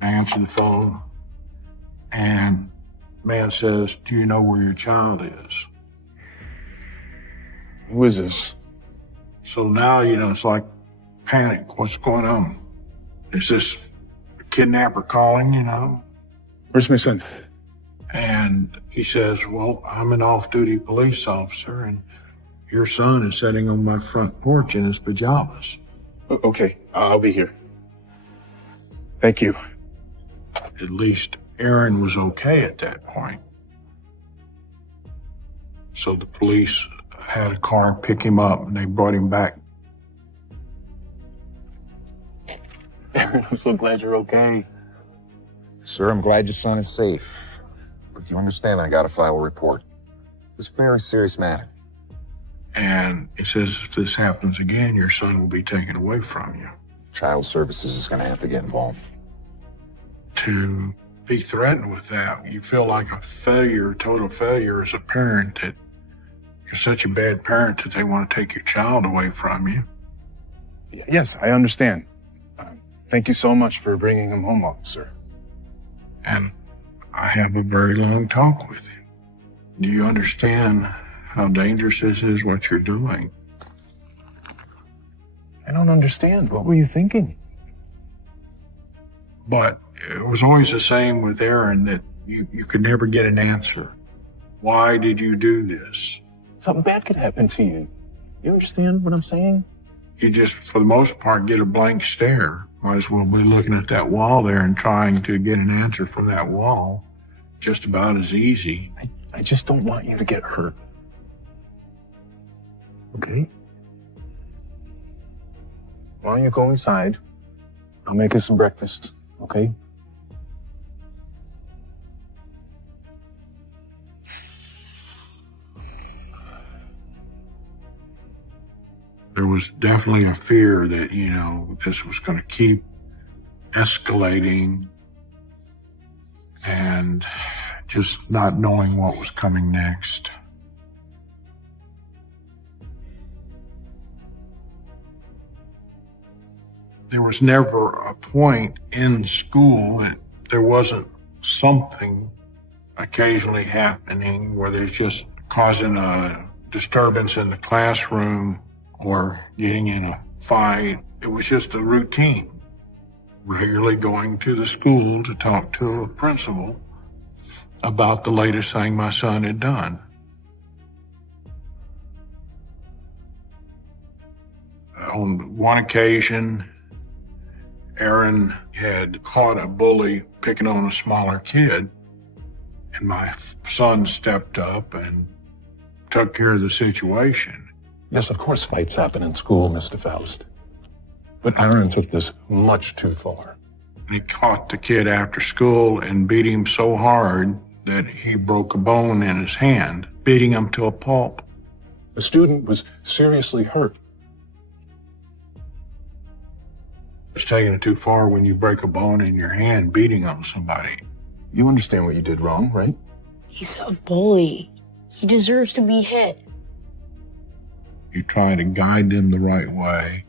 I answer the phone, and man says, do you know where your child is? Who is this? So now, it's like panic. What's going on? Is this a kidnapper calling, Where's my son? And he says, well, I'm an off-duty police officer, and your son is sitting on my front porch in his pajamas. Okay, I'll be here. Thank you. At least Aaron was okay at that point. So the police had a car pick him up, and they brought him back. Aaron, I'm so glad you're okay. Sir, I'm glad your son is safe. But you understand I gotta file a report. It's a very serious matter. And he says, if this happens again, your son will be taken away from you. Child Services is gonna have to get involved. To be threatened with that, you feel like a failure, total failure as a parent, that you're such a bad parent that they want to take your child away from you. Yes, I understand. Thank you so much for bringing him home, officer. And I have a very long talk with him. Do you understand how dangerous this is, what you're doing? I don't understand. What were you thinking? But it was always the same with Aaron, that you could never get an answer. Why did you do this? Something bad could happen to you. You understand what I'm saying? You just, for the most part, get a blank stare. Might as well be looking at that wall there and trying to get an answer from that wall. Just about as easy. I just don't want you to get hurt. Okay? Why don't you go inside? I'll make you some breakfast, okay? There was definitely a fear that, this was going to keep escalating, and just not knowing what was coming next. There was never a point in school that there wasn't something occasionally happening where there's just causing a disturbance in the classroom or getting in a fight. It was just a routine. Regularly going to the school to talk to a principal about the latest thing my son had done. On one occasion, Aaron had caught a bully picking on a smaller kid, and my son stepped up and took care of the situation. Yes, of course fights happen in school, Mr. Faust. But Aaron took this much too far. He caught the kid after school and beat him so hard that he broke a bone in his hand, beating him to a pulp. The student was seriously hurt. It's taking it too far when you break a bone in your hand beating on somebody. You understand what you did wrong, right? He's a bully. He deserves to be hit. You try to guide them the right way.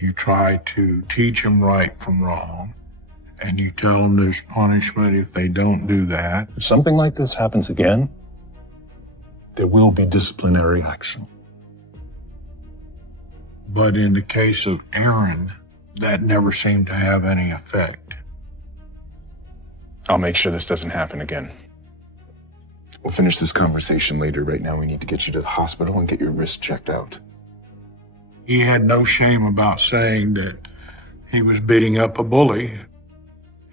You try to teach them right from wrong. And you tell them there's punishment if they don't do that. If something like this happens again, there will be disciplinary action. But in the case of Aaron, that never seemed to have any effect. I'll make sure this doesn't happen again. We'll finish this conversation later. Right now, we need to get you to the hospital and get your wrist checked out. He had no shame about saying that he was beating up a bully.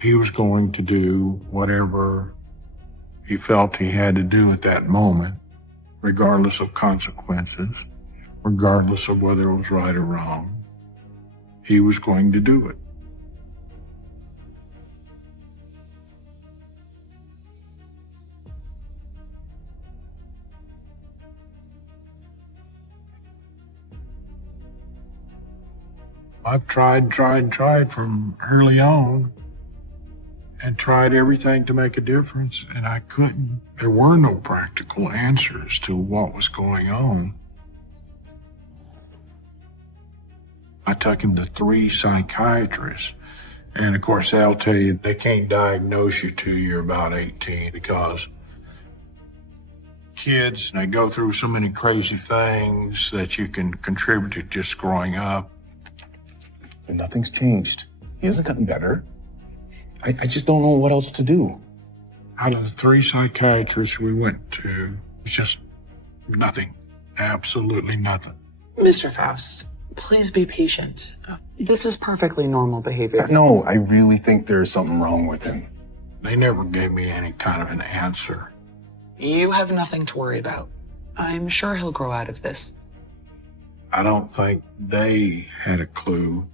He was going to do whatever he felt he had to do at that moment, regardless of consequences. regardless of whether it was right or wrong. He was going to do it. I've tried from early on and tried everything to make a difference, and I couldn't. There were no practical answers to what was going on. I took him to 3 psychiatrists, and of course they'll tell you they can't diagnose you till you're about 18 because kids, they go through so many crazy things that you can contribute to just growing up. But nothing's changed. He hasn't gotten better. I just don't know what else to do. Out of the 3 psychiatrists we went to, it's just nothing. Absolutely nothing. Mr. Faust, please be patient. This is perfectly normal behavior. No, I really think there's something wrong with him. They never gave me any kind of an answer. You have nothing to worry about. I'm sure he'll grow out of this. I don't think they had a clue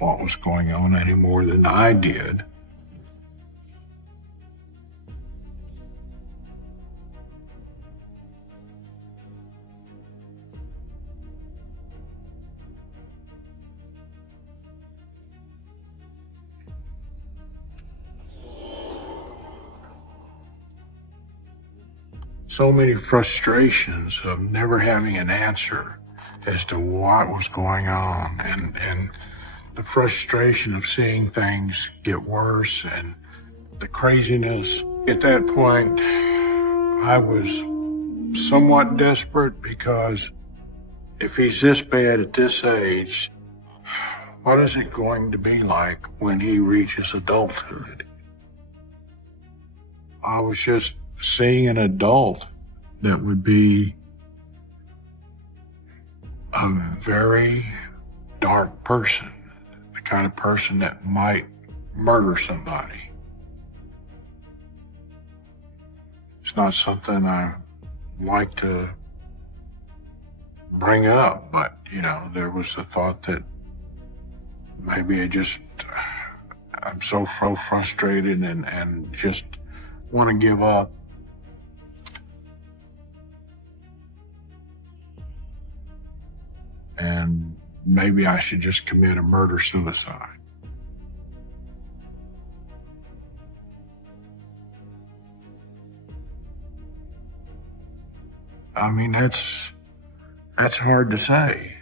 what was going on any more than I did. So many frustrations of never having an answer as to what was going on, and the frustration of seeing things get worse and the craziness. At that point, I was somewhat desperate because if he's this bad at this age, what is it going to be like when he reaches adulthood? I was just seeing an adult that would be a very dark person, the kind of person that might murder somebody. It's not something I like to bring up, but, there was the thought that maybe I'm so frustrated and just want to give up. And maybe I should just commit a murder-suicide. I mean, that's hard to say.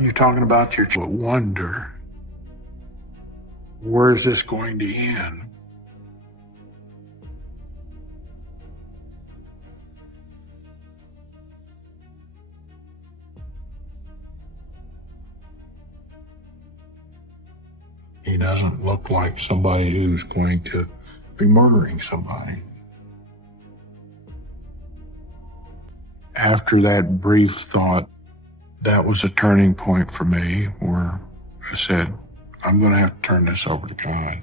You're talking about your wonder. Where is this going to end? He doesn't look like somebody who's going to be murdering somebody. After that brief thought, that was a turning point for me where I said, I'm going to have to turn this over to God.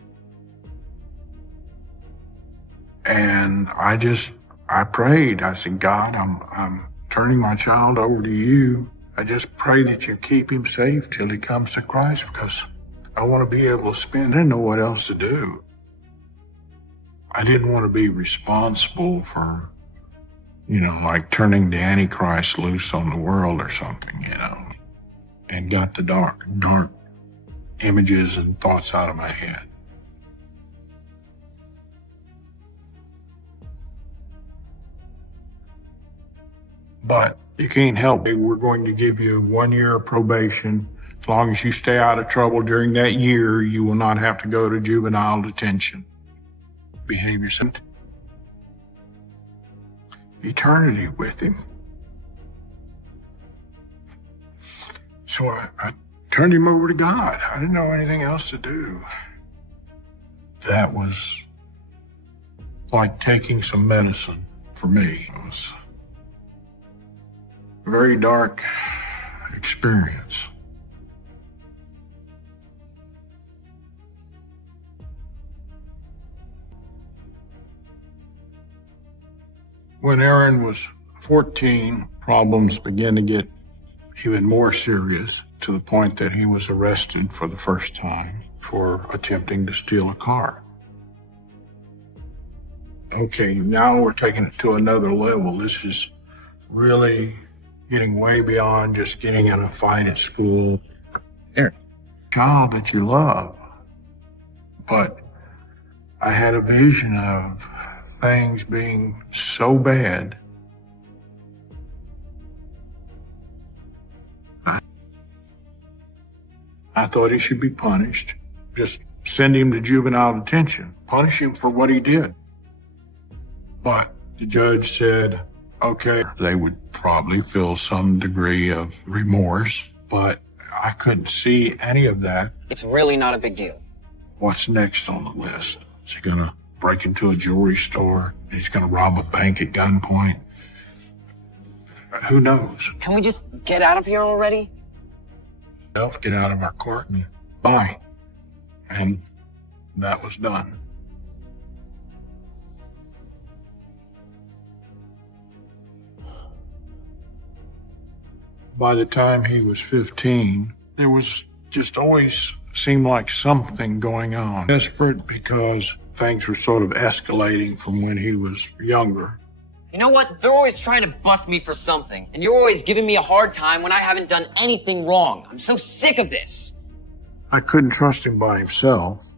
And I prayed. I said, God, I'm turning my child over to you. I just pray that you keep him safe till he comes to Christ, because I want to be able to spend. I didn't know what else to do. I didn't want to be responsible for, like turning the Antichrist loose on the world or something, and got the dark images and thoughts out of my head. But you can't help it. We're going to give you 1 year of probation. As long as you stay out of trouble during that year, you will not have to go to juvenile detention. Behave yourself. Eternity with him. So I turned him over to God. I didn't know anything else to do. That was like taking some medicine for me. It was a very dark experience. When Aaron was 14, problems began to get even more serious, to the point that he was arrested for the first time for attempting to steal a car. Okay, now we're taking it to another level. This is really getting way beyond just getting in a fight at school. Child that you love. But I had a vision of things being so bad. I thought he should be punished. Just send him to juvenile detention. Punish him for what he did. But the judge said, okay, they would probably feel some degree of remorse, but I couldn't see any of that. It's really not a big deal. What's next on the list? Is he gonna break into a jewelry store? He's gonna rob a bank at gunpoint? Who knows? Can we just get out of here already? Get out of our court and bye. And that was done. By the time he was 15, there was just always seemed like something going on. Desperate because things were sort of escalating from when he was younger. You know what? They're always trying to bust me for something, and you're always giving me a hard time when I haven't done anything wrong. I'm so sick of this. I couldn't trust him by himself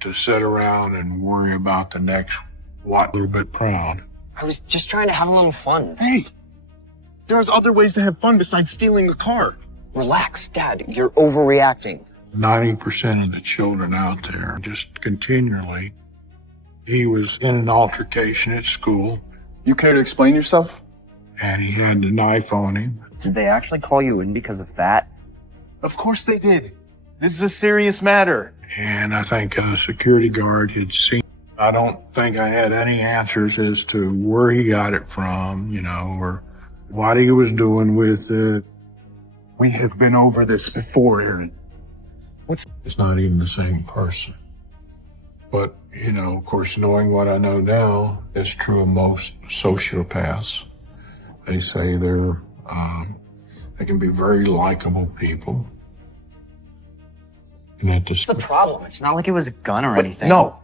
to sit around and worry about the next what little bit proud. I was just trying to have a little fun. Hey, there's other ways to have fun besides stealing a car. Relax, Dad. You're overreacting. 90% of the children out there just continually. He was in an altercation at school. You care to explain yourself? And he had the knife on him. Did they actually call you in because of that? Of course they did. This is a serious matter. And I think a security guard had seen. I don't think I had any answers as to where he got it from, or what he was doing with it. We have been over this before, Aaron. It's not even the same person. But, of course, knowing what I know now, is true of most sociopaths. They say they can be very likable people. And What's the problem? It's not like it was a gun or anything. No.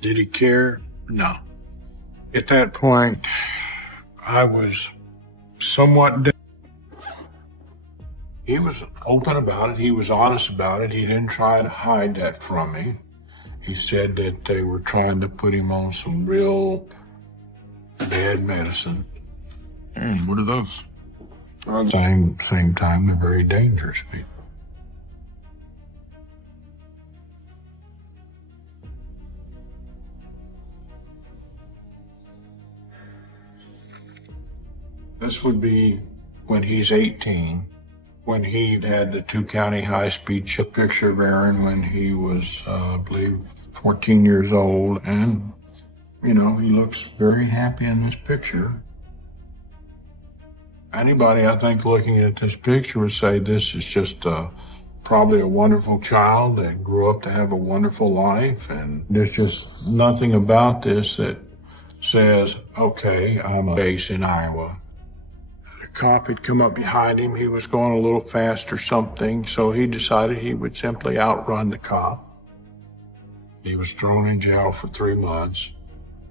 Did he care? No. At that point, I was somewhat. He was open about it. He was honest about it. He didn't try to hide that from me. He said that they were trying to put him on some real bad medicine. Hey, what are those? Same time, they're very dangerous people. This would be when he's 18, when he had the 2 county high-speed chip picture of Aaron when he was, I believe, 14 years old. And, he looks very happy in this picture. Anybody, I think, looking at this picture would say this is just probably a wonderful child that grew up to have a wonderful life. And there's just nothing about this that says, okay, I'm a base in Iowa. The cop had come up behind him. He was going a little fast or something, so he decided he would simply outrun the cop. He was thrown in jail for 3 months.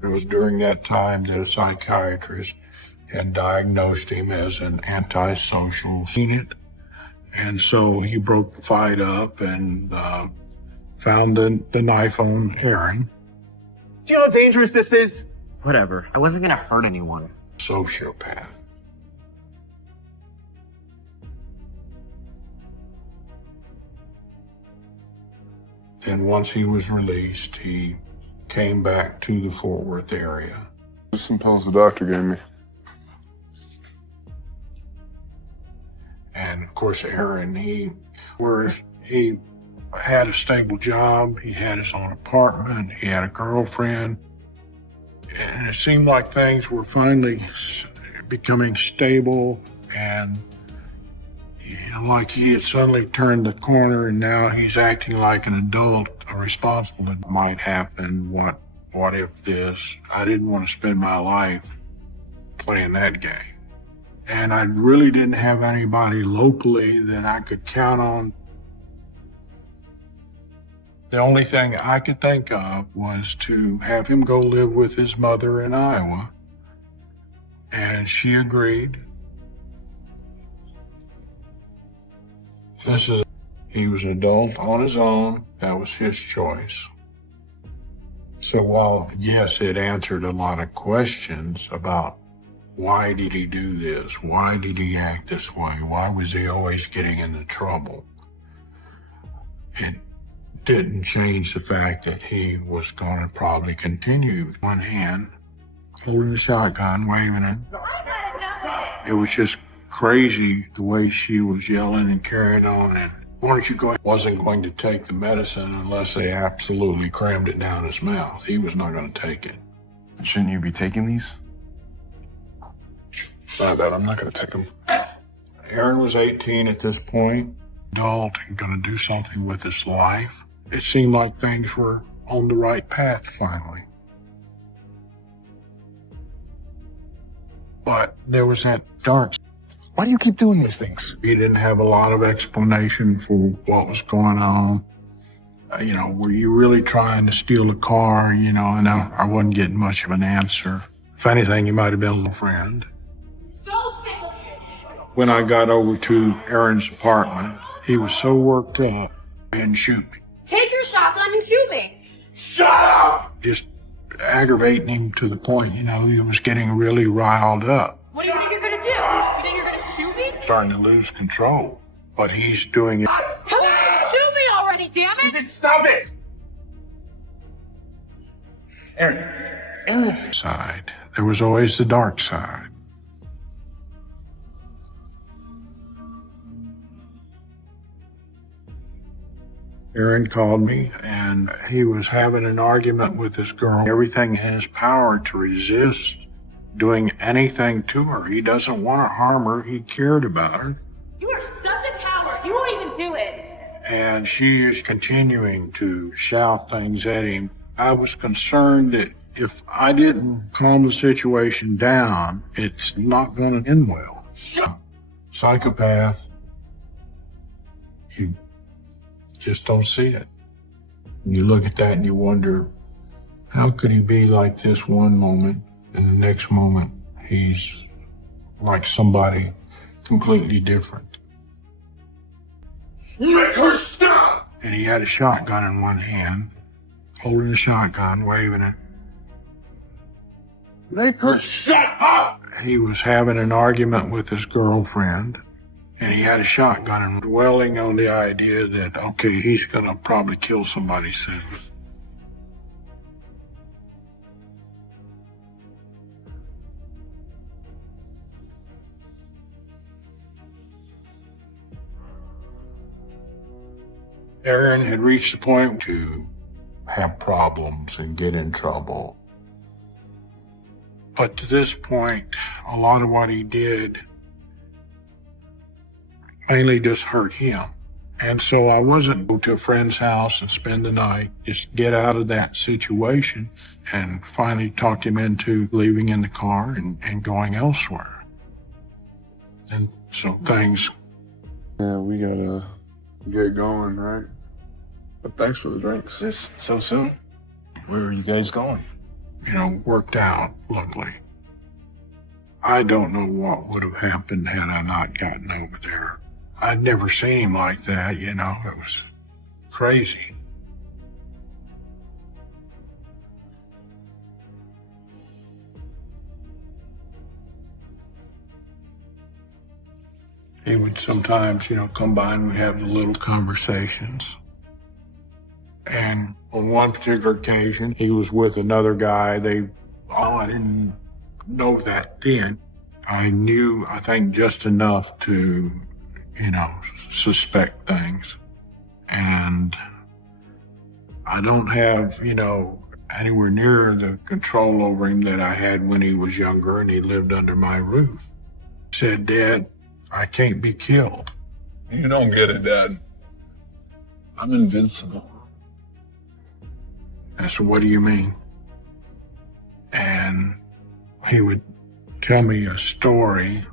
It was during that time that a psychiatrist had diagnosed him as an antisocial unit. And so he broke the fight up and found the knife on Aaron. Do you know how dangerous this is? Whatever. I wasn't gonna hurt anyone. Sociopath. Then once he was released, he came back to the Fort Worth area. Just some pills the doctor gave me. And of course, Aaron, he had a stable job, he had his own apartment, he had a girlfriend, and it seemed like things were finally becoming stable, and like he had suddenly turned the corner, and now he's acting like an adult, a responsible. It might happen. What if this? I didn't want to spend my life playing that game. And I really didn't have anybody locally that I could count on. The only thing I could think of was to have him go live with his mother in Iowa. And she agreed. He was an adult on his own. That was his choice. So while, yes, it answered a lot of questions about why did he do this? Why did he act this way? Why was he always getting into trouble? It didn't change the fact that he was going to probably continue with one hand, holding a shotgun, waving it. It was just crazy the way she was yelling and carrying on, and wasn't going to take the medicine unless they absolutely crammed it down his mouth. He was not going to take it. Shouldn't you be taking these? Not that I'm not going to take them. Aaron was 18 at this point, adult and going to do something with his life. It seemed like things were on the right path finally. But there was that dark. Why do you keep doing these things? He didn't have a lot of explanation for what was going on. Were you really trying to steal a car? And I wasn't getting much of an answer. If anything, you might have been a friend. So sick of it. When I got over to Aaron's apartment, he was so worked up and shoot me. Take your shotgun and shoot me. Shut up! Just aggravating him to the point, he was getting really riled up. What do you think you're gonna do? You think you're gonna shoot me? Starting to lose control. But he's doing it. Come on, shoot me already, damn it! Stop it! Aaron. Side. There was always the dark side. Aaron called me, and he was having an argument with this girl. Everything in his power to resist doing anything to her. He doesn't want to harm her. He cared about her. You are such a coward. You won't even do it. And she is continuing to shout things at him. I was concerned that if I didn't calm the situation down, it's not going to end well. Psychopath. You just don't see it. You look at that and you wonder, how could he be like this one moment, and the next moment he's like somebody completely different? Make her stop! And he had a shotgun in one hand, holding a shotgun, waving it. Make her shut up! He was having an argument with his girlfriend, and he had a shotgun and dwelling on the idea that, okay, he's gonna probably kill somebody soon. Aaron had reached the point to have problems and get in trouble. But to this point, a lot of what he did mainly just hurt him. And so I wasn't go to a friend's house and spend the night, just get out of that situation, and finally talked him into leaving in the car and going elsewhere. And so things. Yeah, we gotta get going, right? But thanks for the drinks. This so soon? Where are you guys going? Worked out, luckily. I don't know what would have happened had I not gotten over there. I'd never seen him like that, it was crazy. He would sometimes, come by and we'd have the little conversations. And on one particular occasion, he was with another guy. I didn't know that then. I knew, I think, just enough to, suspect things. And I don't have, anywhere near the control over him that I had when he was younger and he lived under my roof. He said, "Dad, I can't be killed." You don't get it, Dad. I'm invincible. I said, "What do you mean?" And he would tell me a story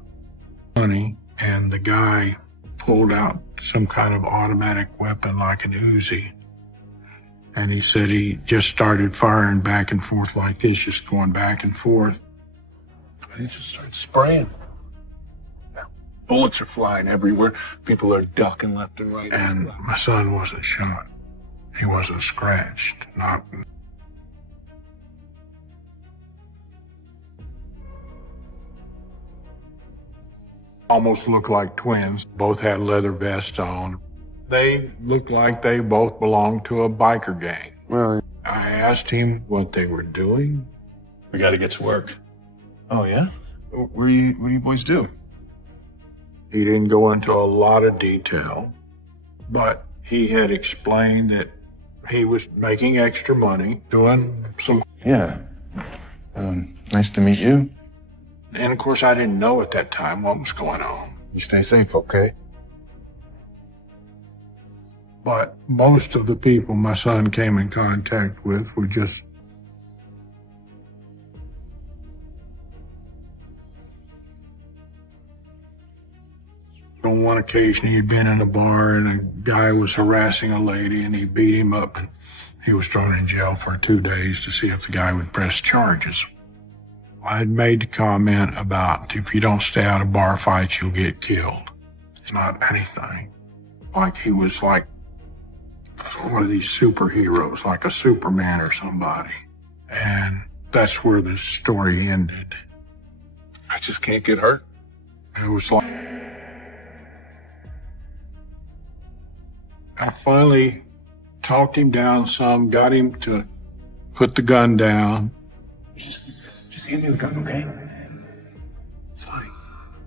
money, and the guy pulled out some kind of automatic weapon like an Uzi. And he said he just started firing back and forth like this, just going back and forth. He just started spraying. Bullets are flying everywhere. People are ducking left and right. And my son wasn't shot. He wasn't scratched. Not. Almost looked like twins. Both had leather vests on. They looked like they both belonged to a biker gang. Well, I asked him what they were doing. We gotta get to work. Oh, yeah? What do you boys do? He didn't go into a lot of detail, but he had explained that he was making extra money, doing some... Yeah. Nice to meet you. And of course, I didn't know at that time what was going on. You stay safe, okay? But most of the people my son came in contact with were just... On one occasion, he'd been in a bar and a guy was harassing a lady and he beat him up and he was thrown in jail for 2 days to see if the guy would press charges. I had made the comment about if you don't stay out of bar fights, you'll get killed. It's not anything. Like he was like one of these superheroes, like a Superman or somebody. And that's where this story ended. I just can't get hurt. It was like... I finally talked him down some, got him to put the gun down. Just hand me the gun, okay? It's fine.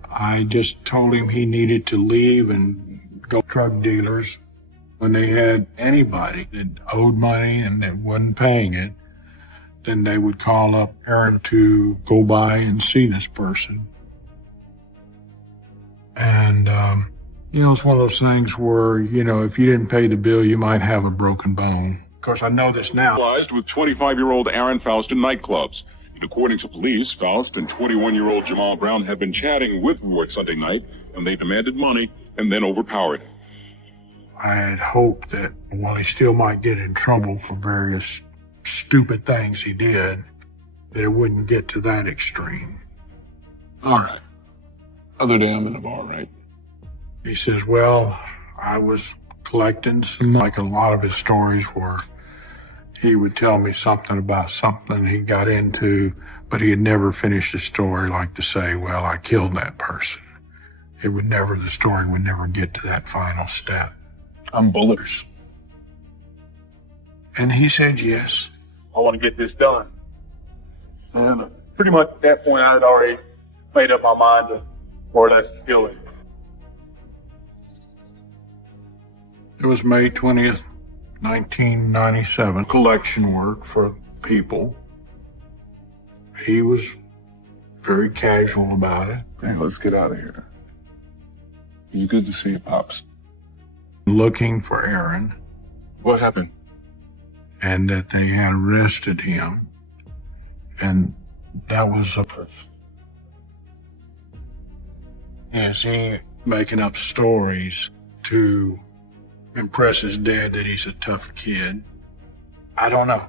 I just told him he needed to leave and go drug dealers. When they had anybody that owed money and that wasn't paying it, then they would call up Aaron to go by and see this person. And, it's one of those things where, if you didn't pay the bill, you might have a broken bone. Of course, I know this now. With 25-year-old Aaron Faust in nightclubs. And according to police, Faust and 21-year-old Jamal Brown had been chatting with Ward Sunday night, and they demanded money and then overpowered him. I had hoped that while he still might get in trouble for various stupid things he did, that it wouldn't get to that extreme. All right. Other day I'm in a bar, right? He says, well, I was collecting some, like a lot of his stories were, he would tell me something about something he got into, but he had never finished the story, like to say, well, I killed that person. The story would never get to that final step. I'm bullets. And he said, yes. I want to get this done. And pretty much at that point, I had already made up my mind to more or less kill him. It was May 20th, 1997. Collection work for people. He was very casual about it. Hey, let's get out of here. You good to see you, Pops. Looking for Aaron. What happened? And that they had arrested him. And that was is he making up stories to impress his dad that he's a tough kid? I don't know.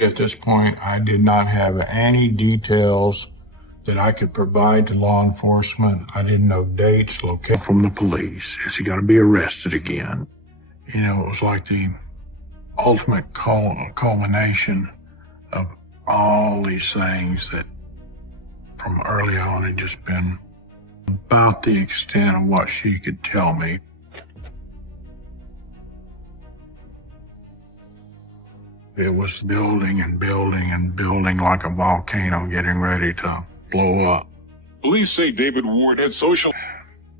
At this point, I did not have any details that I could provide to law enforcement. I didn't know dates, location from the police. Is he going to be arrested again? It was like the ultimate culmination of all these things that from early on had just been about the extent of what she could tell me. It was building and building and building like a volcano getting ready to blow up. Police say David Ward had social...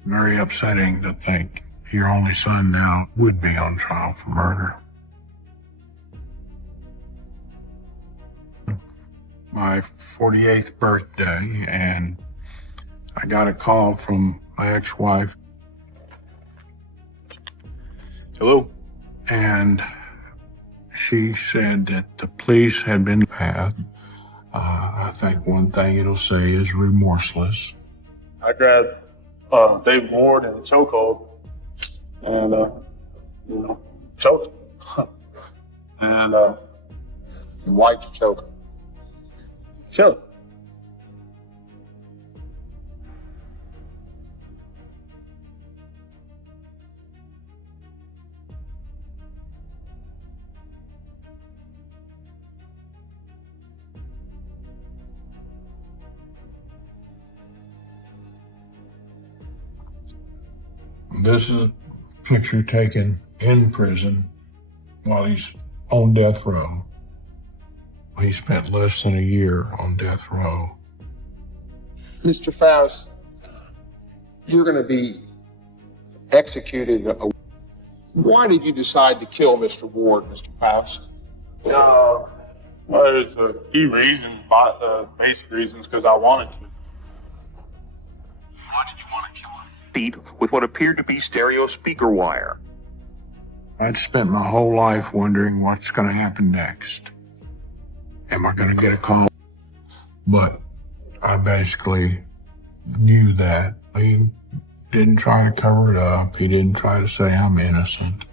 Very upsetting to think your only son now would be on trial for murder. My 48th birthday, and I got a call from my ex-wife. Hello? And she said that the police had been path. I think one thing it'll say is remorseless. I grabbed David Ward in a chokehold and, choked him. And Why'd you choke him? killed him. This is a picture taken in prison while he's on death row. He spent less than a year on death row. Mr. Faust, you're going to be executed. Why did you decide to kill Mr. Ward, Mr. Faust? Well, there's a few reasons, basic reasons, because I wanted to. Why did you want to kill him? Feet with what appeared to be stereo speaker wire. I'd spent my whole life wondering what's going to happen next. Am I going to get a call? But I basically knew that. He didn't try to cover it up. He didn't try to say I'm innocent.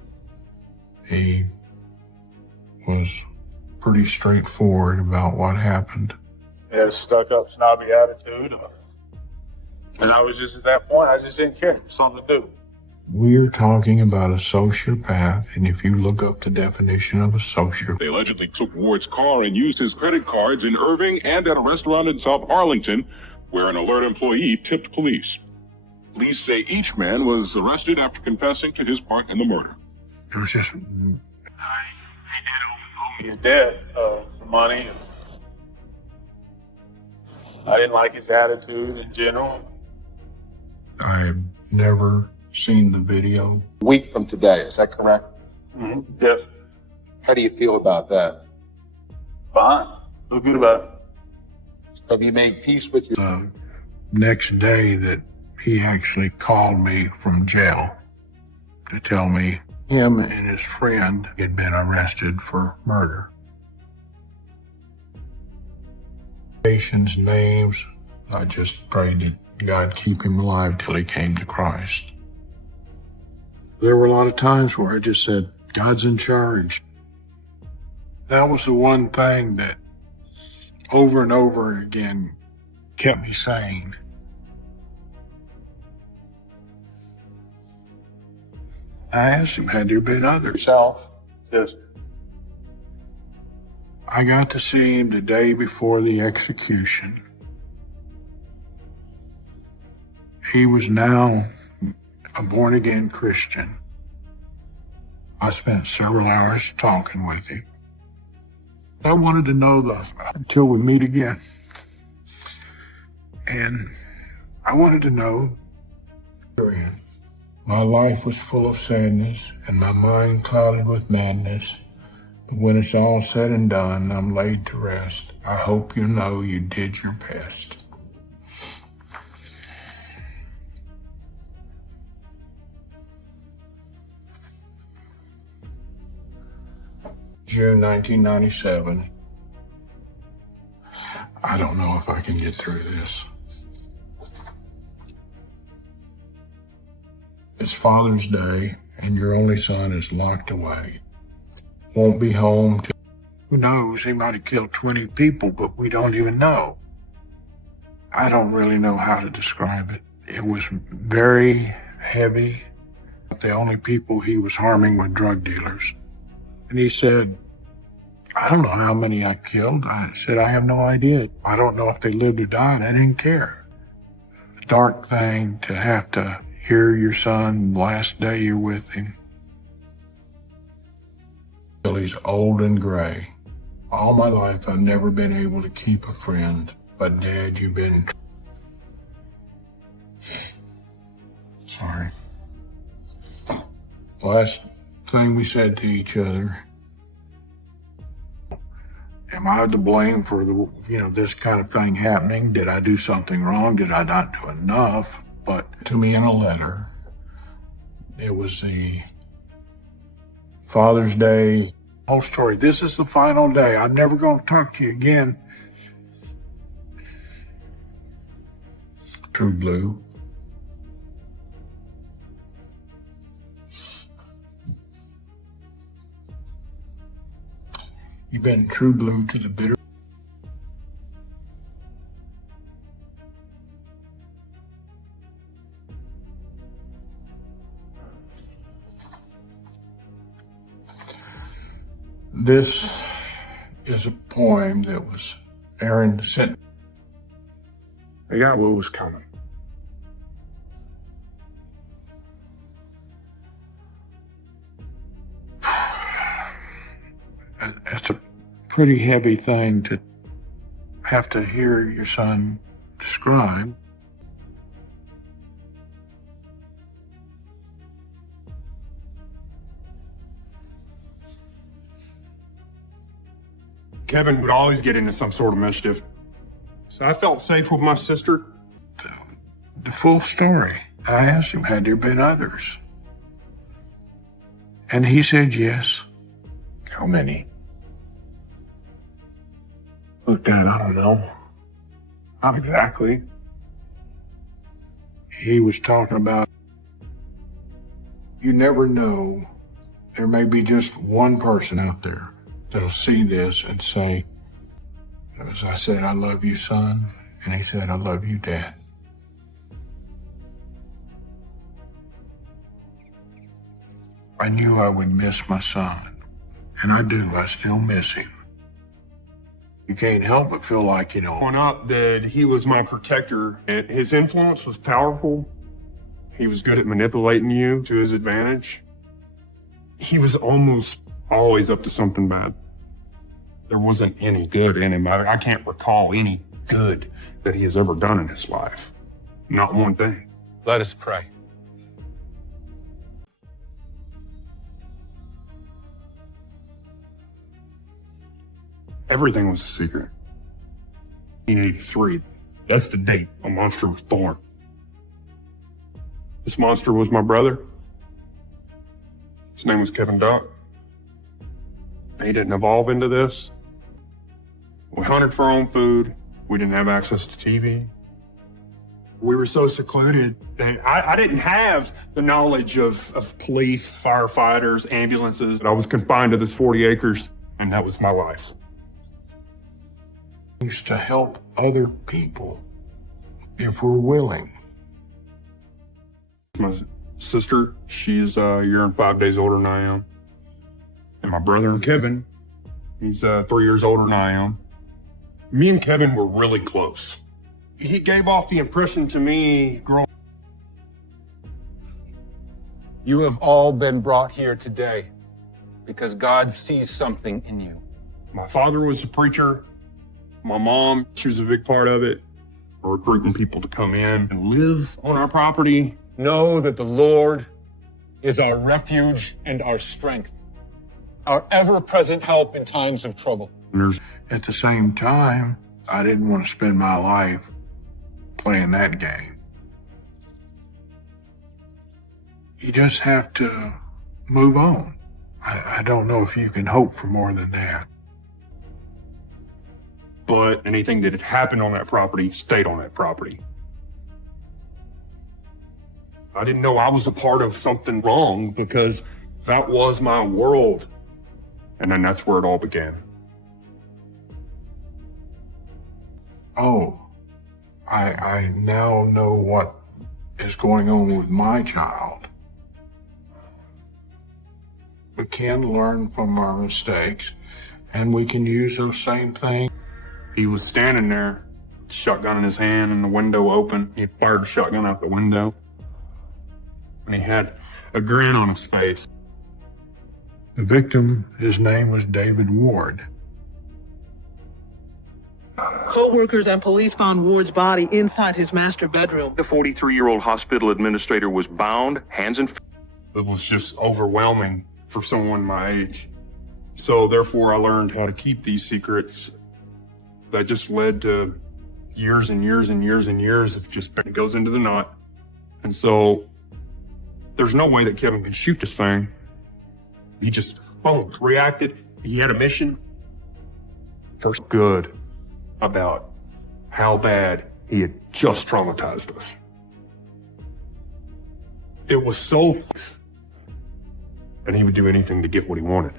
He was pretty straightforward about what happened. He had a stuck-up, snobby attitude. And I was just at that point, I just didn't care. Something to do. We're talking about a sociopath, and if you look up the definition of a sociopath, They allegedly took Ward's car and used his credit cards in Irving and at a restaurant in South Arlington, where an alert employee tipped police. Police say each man was arrested after confessing to his part in the murder. it was just, He did owe me a debt for money. I didn't like his attitude in general. I've never seen the video. A week from today, is that correct? Mm-hmm. Yes. How do you feel about that? Fine. Feel good about it. Have you made peace with your... The next day that he actually called me from jail to tell me him and his friend had been arrested for murder. Patients' names, I just prayed that God keep him alive till he came to Christ. There were a lot of times where I just said, God's in charge. That was the one thing that over and over again kept me sane. I asked him, had there been others? Yourself? Yes. I got to see him the day before the execution. He was now a born-again Christian. I spent several hours talking with him. I wanted to know until we meet again. And I wanted to know. My life was full of sadness and my mind clouded with madness. But when it's all said and done, I'm laid to rest. I hope you know you did your best. June 1997. I don't know if I can get through this. It's Father's Day, and your only son is locked away. Won't be home till... Who knows, he might have killed 20 people, but we don't even know. I don't really know how to describe it. It was very heavy. The only people he was harming were drug dealers. And he said, I don't know how many I killed. I said, I have no idea. I don't know if they lived or died. I didn't care. A dark thing to have to hear your son the last day you're with him. Till he's old and gray. All my life, I've never been able to keep a friend. But Dad, you've been... Sorry. Last thing we said to each other. Am I to blame for this kind of thing happening? Did I do something wrong? Did I not do enough? But to me in a letter, it was the Father's Day whole story. This is the final day. I'm never going to talk to you again. True Blue. You've been true blue to the bitter. This is a poem that was Aaron sent. I got what was coming. That's a pretty heavy thing to have to hear your son describe. Kevin would always get into some sort of mischief. So I felt safe with my sister. The full story. I asked him, had there been others? And he said yes. How many? Look, Dad, I don't know. Not exactly. He was talking about, you never know. There may be just one person out there that'll see this and say, as I said, I love you, son. And he said, I love you, Dad. I knew I would miss my son. And I do. I still miss him. You can't help but feel like, Growing up, that he was my protector. And his influence was powerful. He was good at manipulating you to his advantage. He was almost always up to something bad. There wasn't any good in him. I can't recall any good that he has ever done in his life. Not one thing. Let us pray. Everything was a secret. 1983. That's the date a monster was born. This monster was my brother. His name was Kevin Duck. He didn't evolve into this. We hunted for our own food. We didn't have access to TV. We were so secluded that I didn't have the knowledge of police, firefighters, ambulances. I was confined to this 40 acres, and that was my life. Used to help other people if we're willing. My sister, she's a year and 5 days older than I am. And my brother, Kevin, he's 3 years older than I am. Me and Kevin were really close. He gave off the impression to me growing. You have all been brought here today because God sees something in you. My father was a preacher. My mom, she was a big part of it. We're recruiting people to come in and live on our property. Know that the Lord is our refuge and our strength, our ever-present help in times of trouble. At the same time, I didn't want to spend my life playing that game. You just have to move on. I don't know if you can hope for more than that. But anything that had happened on that property stayed on that property. I didn't know I was a part of something wrong because that was my world. And then that's where it all began. Oh, I now know what is going on with my child. We can learn from our mistakes, and we can use those same things. He was standing there, shotgun in his hand and the window open. He fired the shotgun out the window. And he had a grin on his face. The victim, his name was David Ward. Co-workers and police found Ward's body inside his master bedroom. The 43-year-old hospital administrator was bound, hands and feet. It was just overwhelming for someone my age. So therefore I learned how to keep these secrets. That just led to years and years and years and years of just, it goes into the knot. And so there's no way that Kevin could shoot this thing. He just, boom, reacted. He had a mission. First good about how bad He had just traumatized us. It was so and he would do anything to get what he wanted,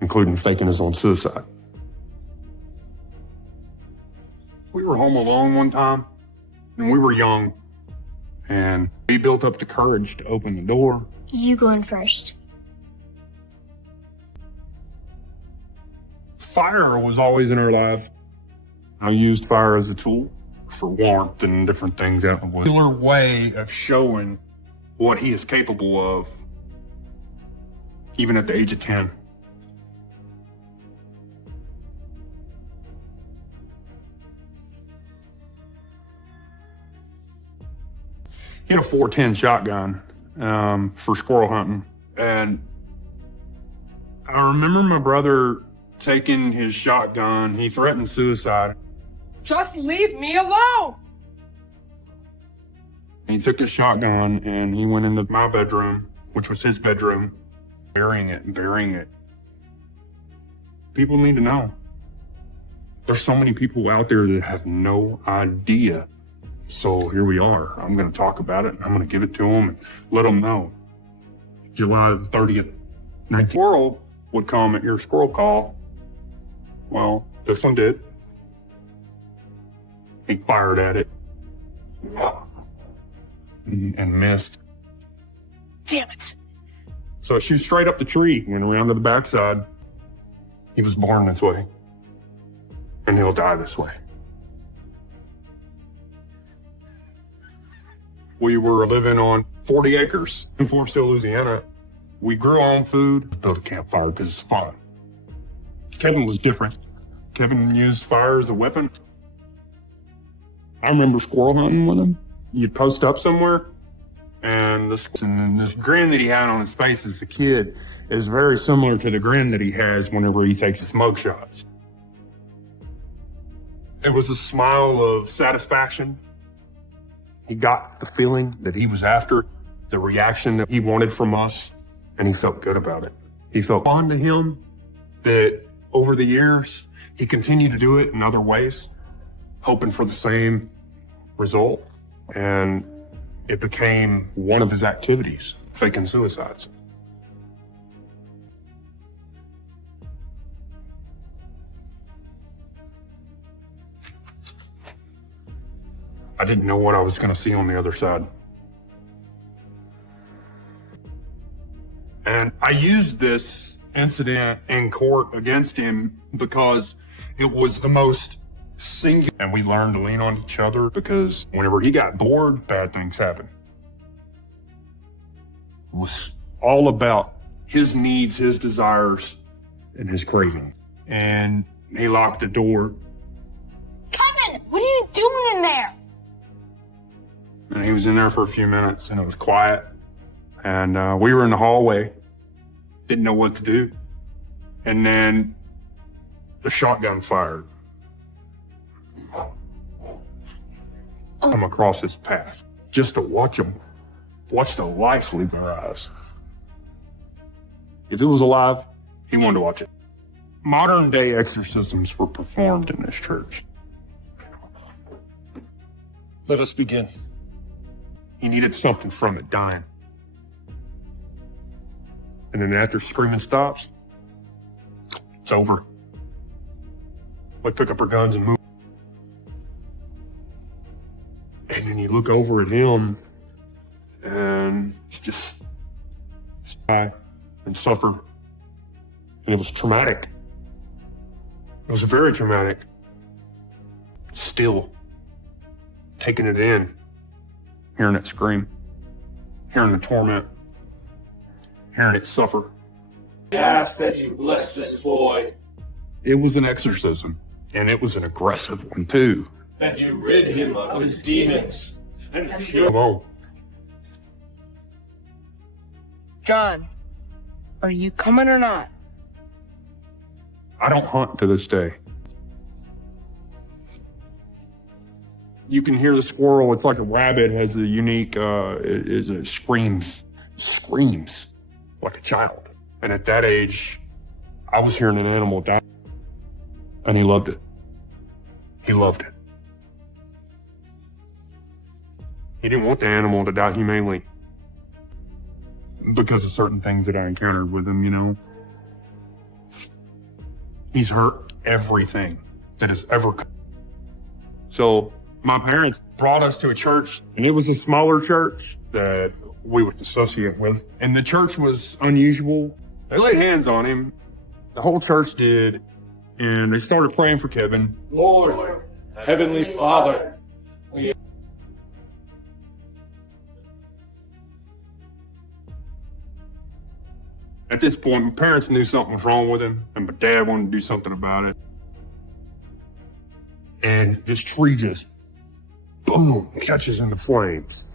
including faking his own suicide. We were home alone one time, and we were young, and we built up the courage to open the door. You going first. Fire was always in our lives. I used fire as a tool for warmth and different things out in the woods. A particular way of showing what he is capable of, even at the age of 10. He had a 410 shotgun for squirrel hunting. And I remember my brother taking his shotgun. He threatened suicide. Just leave me alone! He took his shotgun and he went into my bedroom, which was his bedroom, burying it. People need to know. There's so many people out there that have no idea. So here we are. I'm going to talk about it. I'm going to give it to them and let them know. July the 30th, 19. Squirrel would come at your squirrel call. Well, this one did. He fired at it and missed. Damn it. So it shot straight up the tree, went around to the backside. He was born this way, and he'll die this way. We were living on 40 acres in Forest Hill, Louisiana. We grew our own food, built a campfire because it's fun. Kevin was different. Kevin used fire as a weapon. I remember squirrel hunting with him. You'd post up somewhere, and this grin that he had on his face as a kid is very similar to the grin that he has whenever he takes his mug shots. It was a smile of satisfaction. He got the feeling that he was after, the reaction that he wanted from us, and he felt good about it. He felt fond to him that over the years, he continued to do it in other ways, hoping for the same result. And it became one of his activities, faking suicides. I didn't know what I was going to see on the other side. And I used this incident in court against him because it was the most singular, and we learned to lean on each other because whenever he got bored, bad things happened. It was all about his needs, his desires, and his craving. And he locked the door. Kevin, what are you doing in there? And he was in there for a few minutes, and it was quiet. And we were in the hallway, didn't know what to do. And then the shotgun fired. Come across his path, just to watch the life leave their eyes. If it was alive, he wanted to watch it. Modern day exorcisms were performed in this church. Let us begin. He needed something from it dying. And then after screaming stops, it's over. We pick up our guns and move. And then you look over at him, and he's just die and suffer. And it was traumatic. It was very traumatic. Still taking it in, hearing it scream, hearing the torment, hearing it suffer. I ask that you bless this boy, It was an exorcism, and it was an aggressive one too. that you rid him of his demons, and pure. Come on. John, are you coming or not? I don't hunt to this day. You can hear the squirrel. It's like a rabbit has a unique, it screams like a child. And at that age, I was hearing an animal die, and he loved it. He loved it. He didn't want the animal to die humanely because of certain things that I encountered with him, you know. He's hurt everything that has ever come. So my parents brought us to a church, and it was a smaller church that we would associate with. And the church was unusual. They laid hands on him. The whole church did. And they started praying for Kevin. Lord, Heavenly Father, we At this point, my parents knew something was wrong with him, and my dad wanted to do something about it. And this tree just, boom, catches in the flames.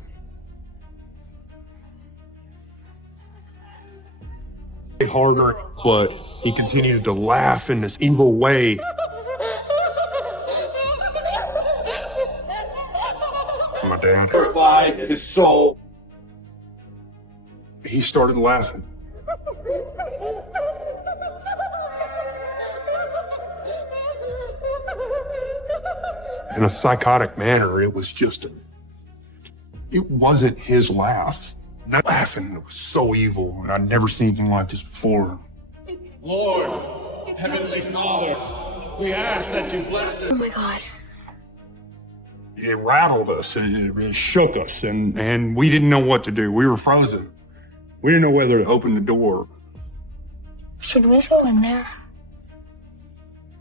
Harder, but he continued to laugh in this evil way. My dad provide his soul. He started laughing. In a psychotic manner, it was just, it wasn't his laugh. That laughing was so evil, and I'd never seen anything like this before. Lord, Heavenly Father, we ask that you bless them. Oh my God. It rattled us, it shook us, and we didn't know what to do. We were frozen. We didn't know whether to open the door. Should we go in there?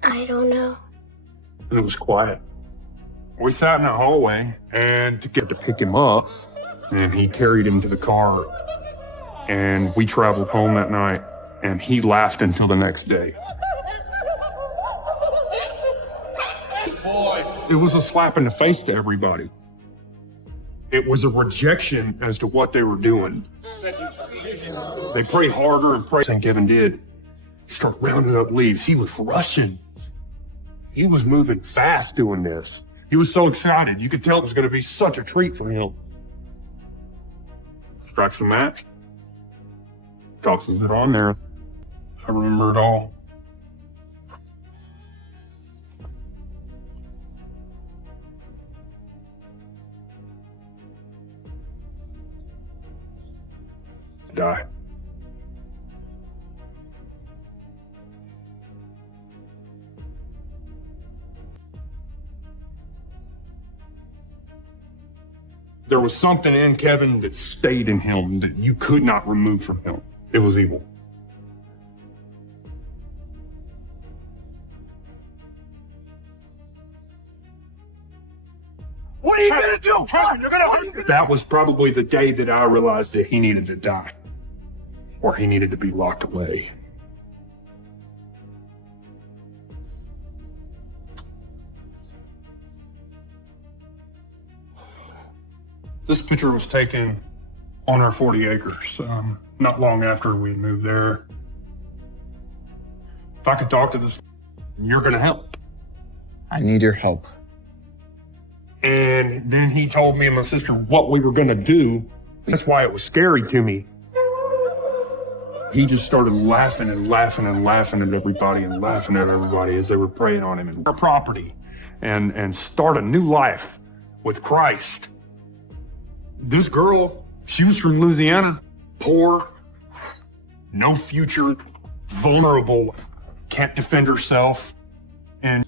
I don't know. And it was quiet. We sat in the hallway, and to get to pick him up, and he carried him to the car, and we traveled home that night, and he laughed until the next day. It was a slap in the face to everybody. It was a rejection as to what they were doing. They prayed harder and prayed, and Kevin did. Start rounding up leaves. He was rushing. He was moving fast doing this. He was so excited. You could tell it was going to be such a treat for him. Strikes a match. Tosses it on there. I remember it all. Die. There was something in Kevin that stayed in him that you could not remove from him. It was evil. What are you gonna do, Kevin? You're gonna hurt yourself. That was probably the day that I realized that he needed to die. Or he needed to be locked away. This picture was taken on our 40 acres, not long after we moved there. If I could talk to this, you're gonna help. I need your help. And then he told me and my sister what we were gonna do. That's why it was scary to me. He just started laughing and laughing and laughing at everybody and laughing at everybody as they were praying on him and our property and start a new life with Christ. This girl, she was from Louisiana, poor, no future, vulnerable, can't defend herself. And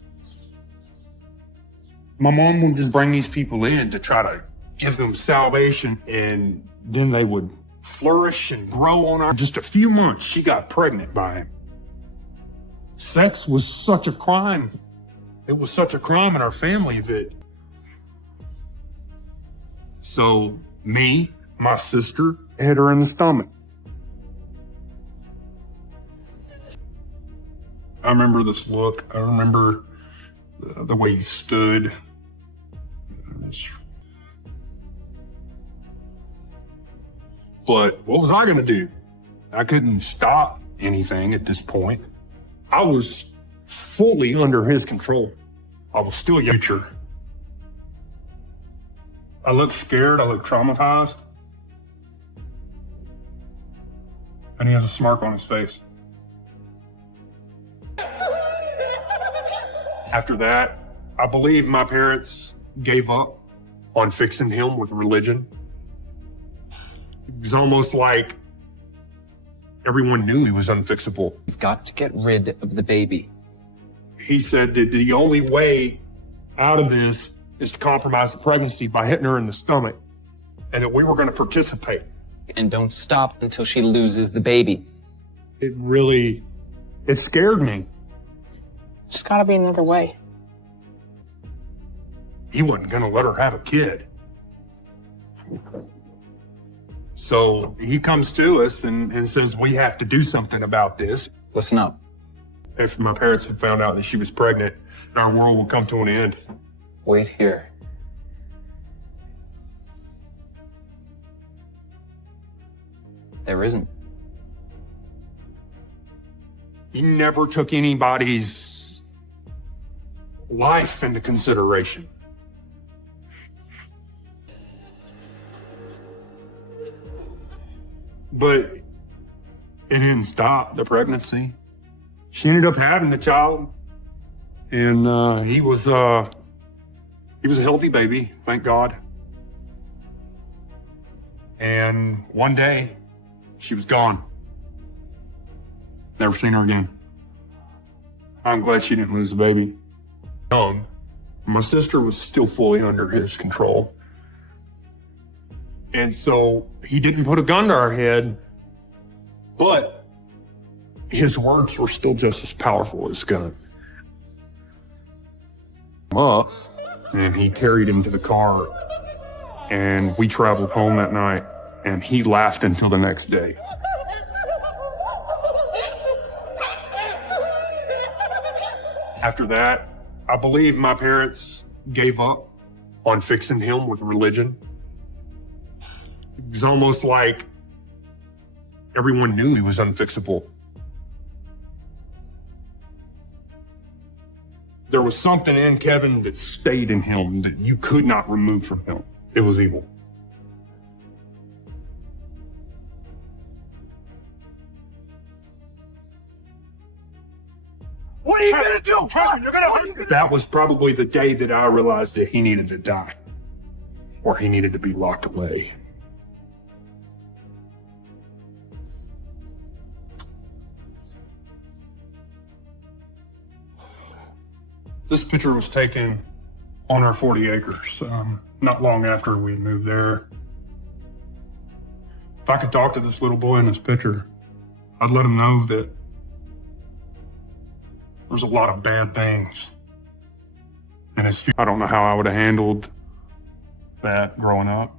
my mom would just bring these people in to try to give them salvation, and then they would flourish and grow on her. Just a few months, she got pregnant by him. Sex was such a crime. It was such a crime in our family that so me, my sister, hit her in the stomach. I remember this look. I remember the way he stood. But what was I gonna do? I couldn't stop anything at this point. I was fully under his control. I was still younger. I looked scared, I looked traumatized. And he has a smirk on his face. After that, I believe my parents gave up on fixing him with religion. It was almost like everyone knew he was unfixable. You've got to get rid of the baby. He said that the only way out of this is to compromise the pregnancy by hitting her in the stomach, and that we were going to participate. And don't stop until she loses the baby. It scared me. There's gotta be another way. He wasn't going to let her have a kid. So he comes to us and says, we have to do something about this. Listen up. If my parents had found out that she was pregnant, our world would come to an end. Wait here. There isn't. He never took anybody's life into consideration. But it didn't stop the pregnancy. She ended up having the child, and he was a healthy baby, thank God. And one day, she was gone. Never seen her again. I'm glad she didn't lose the baby. My sister was still fully under his control. And so he didn't put a gun to our head, but his words were still just as powerful as gun. Up, and he carried him to the car, and we traveled home that night, and he laughed until the next day. After that, I believe my parents gave up on fixing him with religion. It was almost like everyone knew he was unfixable. There was something in Kevin that stayed in him that you could not remove from him. It was evil. What are you gonna do, Kevin? You're gonna hurt. That was probably the day that I realized that he needed to die, or he needed to be locked away. This picture was taken on our 40 acres, not long after we moved there. If I could talk to this little boy in this picture, I'd let him know that there's a lot of bad things in his future. I don't know how I would have handled that growing up.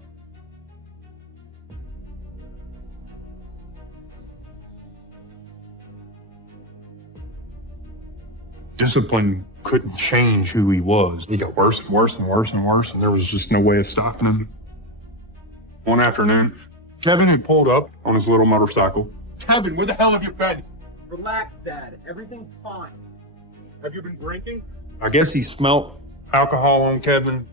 Discipline couldn't change who he was. He got worse and worse and worse and worse, and there was just no way of stopping him. One afternoon, Kevin had pulled up on his little motorcycle. Kevin, where the hell have you been? Relax, Dad. Everything's fine. Have you been drinking? I guess he smelt alcohol on Kevin.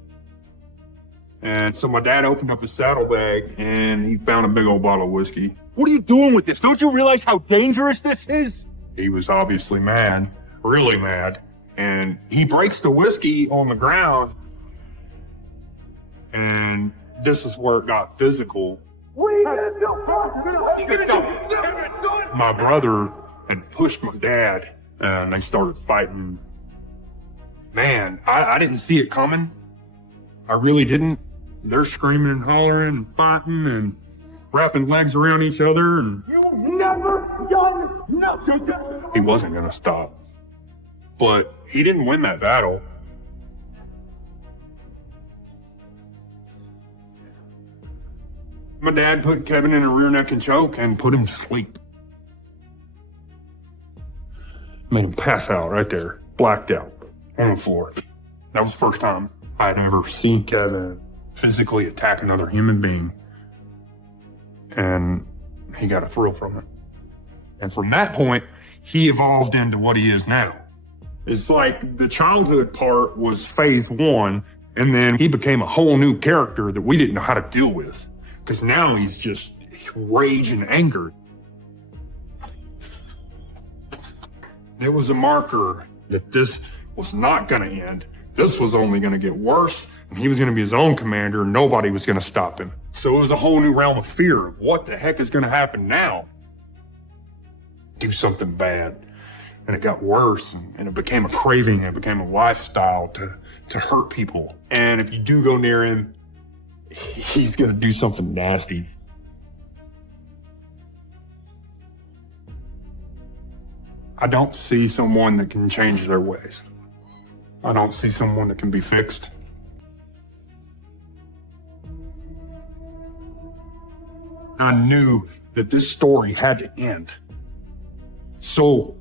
And so my dad opened up his saddlebag and he found a big old bottle of whiskey. What are you doing with this? Don't you realize how dangerous this is? He was obviously mad, really mad. And he breaks the whiskey on the ground. And this is where it got physical. What are you gonna do? My brother had pushed my dad and they started fighting. Man, I didn't see it coming. I really didn't. They're screaming and hollering and fighting and wrapping legs around each other, and You've never done nothing. he wasn't gonna stop. But he didn't win that battle. My dad put Kevin in a rear neck and choke and put him to sleep. Made him pass out right there, blacked out on the floor. That was the first time I had ever seen Kevin physically attack another human being. And he got a thrill from it. And from that point, he evolved into what he is now. It's like the childhood part was phase one, and then he became a whole new character that we didn't know how to deal with. Because now he's just rage and anger. It was a marker that this was not going to end. This was only going to get worse And he was going to be his own commander, and nobody was going to stop him. So it was a whole new realm of fear. What the heck is going to happen now? Do something bad. And it got worse, and it became a craving, it became a lifestyle to hurt people. And if you do go near him, he's going to do something nasty. I don't see someone that can change their ways. I don't see someone that can be fixed. I knew that this story had to end. So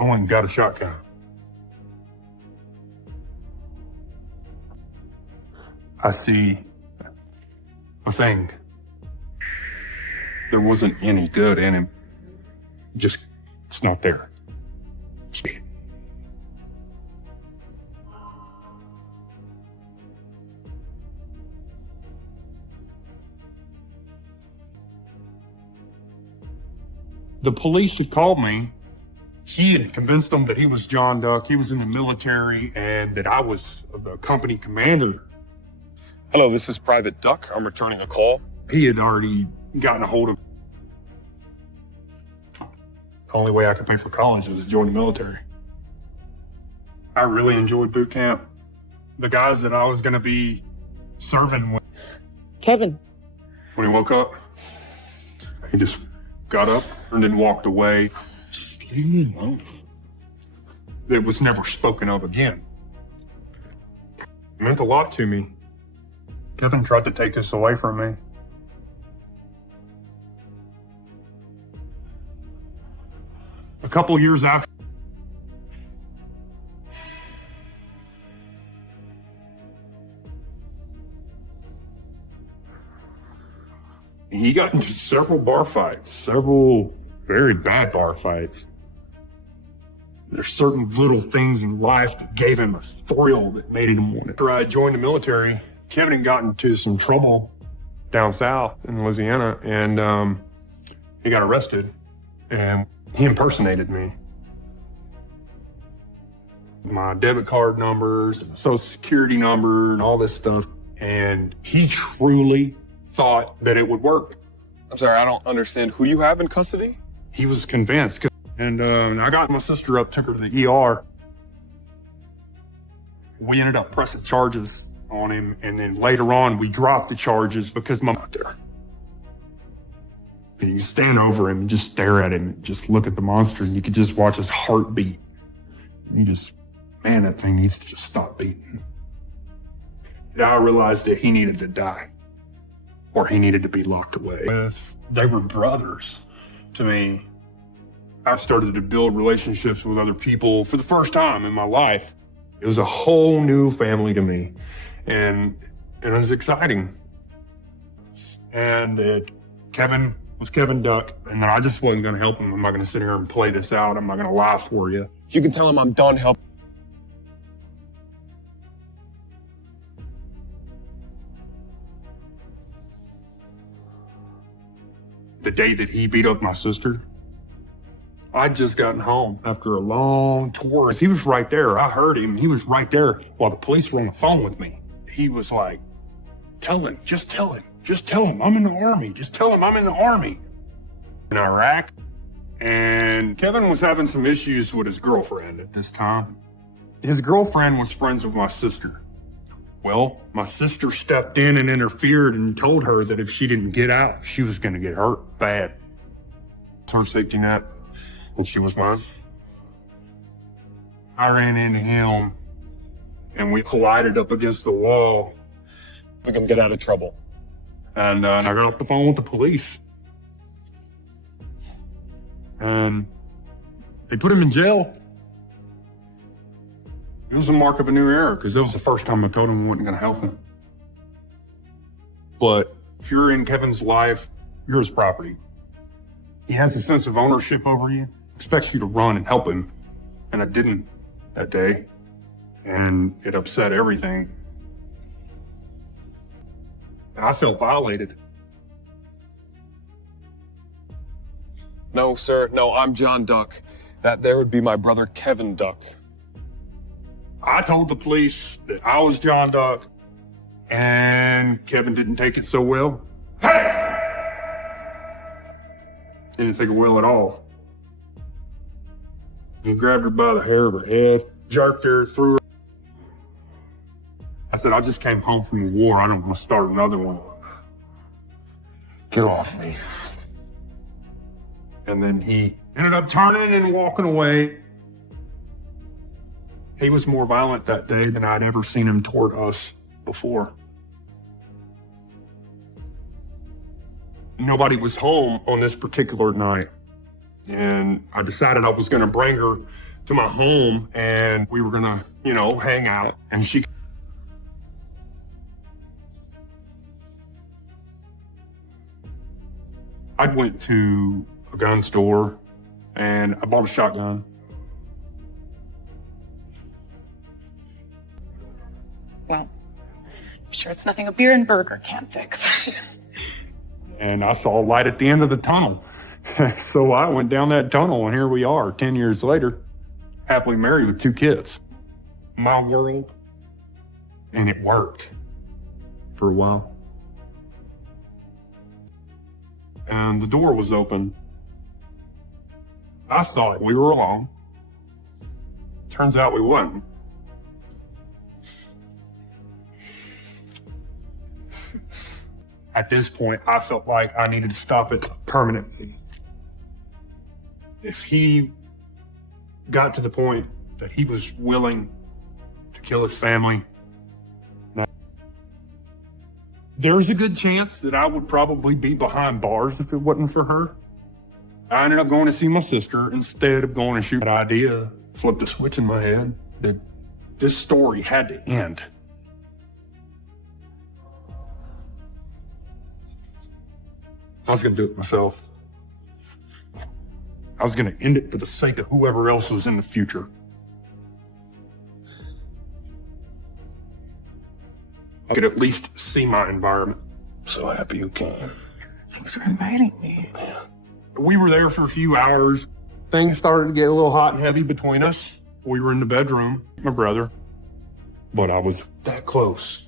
I went and got a shotgun. I see a thing. There wasn't any good in him. Just, it's not there. The police had called me. He had convinced them that he was John Duck, he was in the military, and that I was the company commander. Hello, this is Private Duck. I'm returning a call. He had already gotten a hold of. The only way I could pay for college was to join the military. I really enjoyed boot camp. The guys that I was going to be serving with. Kevin. When he woke up, he just got up and then walked away. Just leave me alone. It was never spoken of again. It meant a lot to me. Kevin tried to take this away from me. A couple years after, he got into several bar fights, several very bad bar fights. There's certain little things in life that gave him a thrill that made him want it. After I joined the military, Kevin had gotten into some trouble down south in Louisiana, and he got arrested, and he impersonated me. My debit card numbers, social security number, and all this stuff, and he truly thought that it would work. I'm sorry, I don't understand. Who do you have in custody? He was convinced, and I got my sister up, took her to the ER. We ended up pressing charges on him, and then later on we dropped the charges because my mom there. And you stand over him and just stare at him and just look at the monster, and you could just watch his heart beat. And you just, man, that thing needs to just stop beating. And I realized that he needed to die, or he needed to be locked away. They were brothers to me. I started to build relationships with other people for the first time in my life. It was a whole new family to me, and it was exciting. And Kevin was Kevin Duck, and then I just wasn't going to help him. I'm not going to sit here and play this out. I'm not going to lie for you. You can tell him I'm done helping. The day that he beat up my sister, I'd just gotten home after a long tour. He was right there. I heard him. He was right there while the police were on the phone with me. He was like, tell him, just tell him. Just tell him I'm in the Army. Just tell him I'm in the Army. In Iraq. And Kevin was having some issues with his girlfriend at this time. His girlfriend was friends with my sister. Well, my sister stepped in and interfered and told her that if she didn't get out, she was going to get hurt bad. It's her safety net, and she was mine. I ran into him, and we collided up against the wall. We're going to get out of trouble. And I got off the phone with the police. And they put him in jail. It was a mark of a new era, because it was the first time I told him I wasn't going to help him. But if you're in Kevin's life, you're his property. He has a sense of ownership over you, expects you to run and help him. And I didn't that day. And it upset everything. I felt violated. No, sir. No, I'm John Duck. That there would be my brother Kevin Duck. I told the police that I was John Duck, And Kevin didn't take it so well. Hey! Didn't take it well at all. He grabbed her by the hair of her head, jerked her, threw her. I said, I just came home from the war. I don't want to start another one. Get off me. And then he ended up turning and walking away. He was more violent that day than I'd ever seen him toward us before. Nobody was home on this particular night. And I decided I was going to bring her to my home and we were going to, hang out. And she... I went to a gun store and I bought a shotgun. Well, I'm sure it's nothing a beer and burger can't fix. And I saw a light at the end of the tunnel. So I went down that tunnel and here we are 10 years later, happily married with 2 kids. My world. And it worked for a while. And the door was open. I thought we were alone. Turns out we wasn't. At this point, I felt like I needed to stop it permanently. If he got to the point that he was willing to kill his family, there's a good chance that I would probably be behind bars if it wasn't for her. I ended up going to see my sister instead of going to shoot. That idea flipped a switch in my head that this story had to end. I was going to do it myself. I was going to end it for the sake of whoever else was in the future. I could at least see my environment. So happy you came. Thanks for inviting me. We were there for a few hours. Things started to get a little hot and heavy between us. We were in the bedroom, my brother. But I was that close.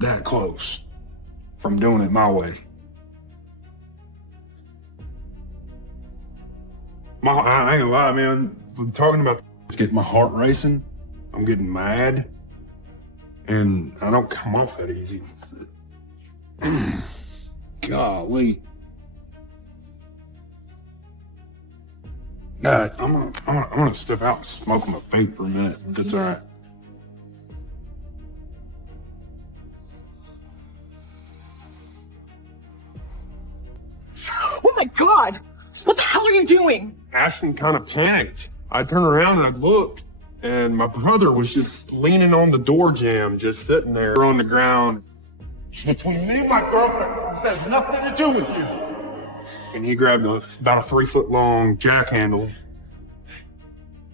That close from doing it my way. I ain't gonna lie, man. I'm talking about it's getting my heart racing. I'm getting mad. And I don't come off that easy. Golly. Nah, I'm gonna step out and smoke my vape for a minute. That's all right. Oh my God! What the hell are you doing? Ashton kind of panicked. I turned around and I looked, and my brother was just leaning on the door jamb, just sitting there on the ground. Between me and my girlfriend, this has nothing to do with you. And he grabbed about a 3-foot long jack handle.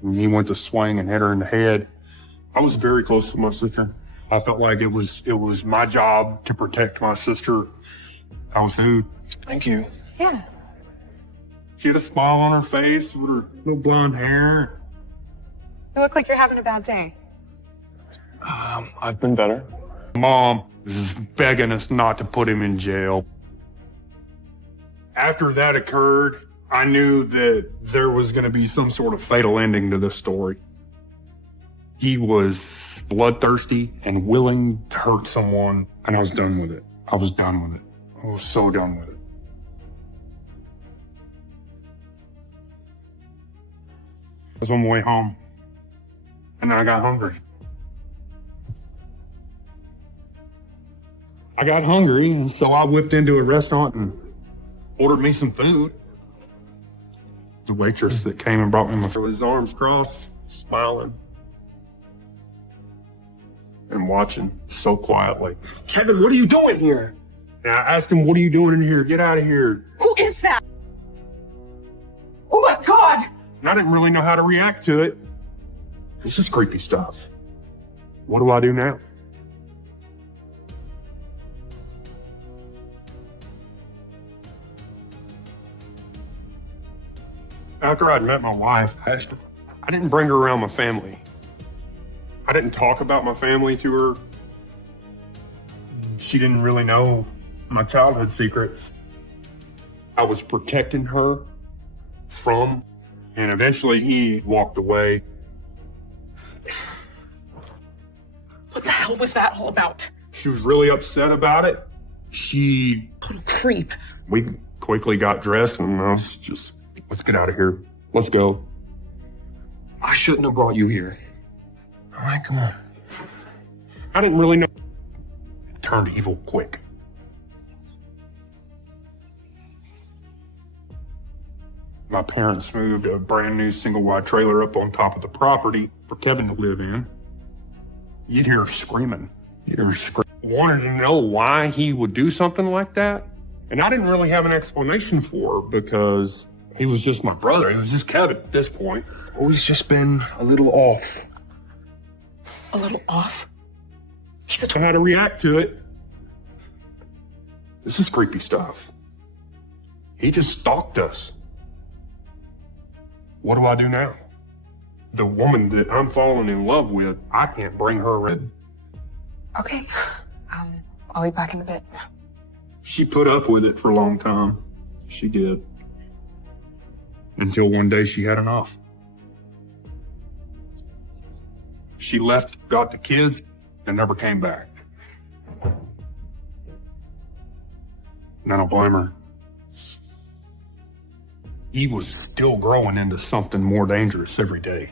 And he went to swing and hit her in the head. I was very close to my sister. I felt like it was my job to protect my sister. I was sued. Thank you. Yeah. She had a smile on her face with her little blonde hair. You look like you're having a bad day. I've been better. Mom was begging us not to put him in jail. After that occurred, I knew that there was going to be some sort of fatal ending to this story. He was bloodthirsty and willing to hurt someone, and I was done with it. I was done with it. I was so done with it. I was on my way home, and then I got hungry. And so I whipped into a restaurant and ordered me some food. The waitress that came and brought me my food with his arms crossed, smiling and watching so quietly. Kevin, what are you doing here? And I asked him, what are you doing in here? Get out of here. Who is that? Oh my God! And I didn't really know how to react to it. This is creepy stuff. What do I do now? After I'd met my wife, I didn't bring her around my family. I I didn't talk about my family to her. She didn't really know my childhood secrets. I was protecting her from, and eventually he walked away. What the hell was that all about? She was really upset about it. Little creep. We quickly got dressed and I was just, let's get out of here. Let's go. I shouldn't have brought you here. All right, come on. I didn't really know. It turned evil quick. My parents moved a brand new single wide trailer up on top of the property for Kevin to live in. You'd hear her screaming. Wanted to know why he would do something like that. And I didn't really have an explanation for her because he was just my brother. He was just Kevin at this point. Always just been a little off. A little off? I had to react to it. This is creepy stuff. He just stalked us. What do I do now? The woman that I'm falling in love with, I can't bring her in. Okay. I'll be back in a bit. She put up with it for a long time. She did. Until one day she had enough. She left, got the kids, and never came back. And I don't blame her. He was still growing into something more dangerous every day.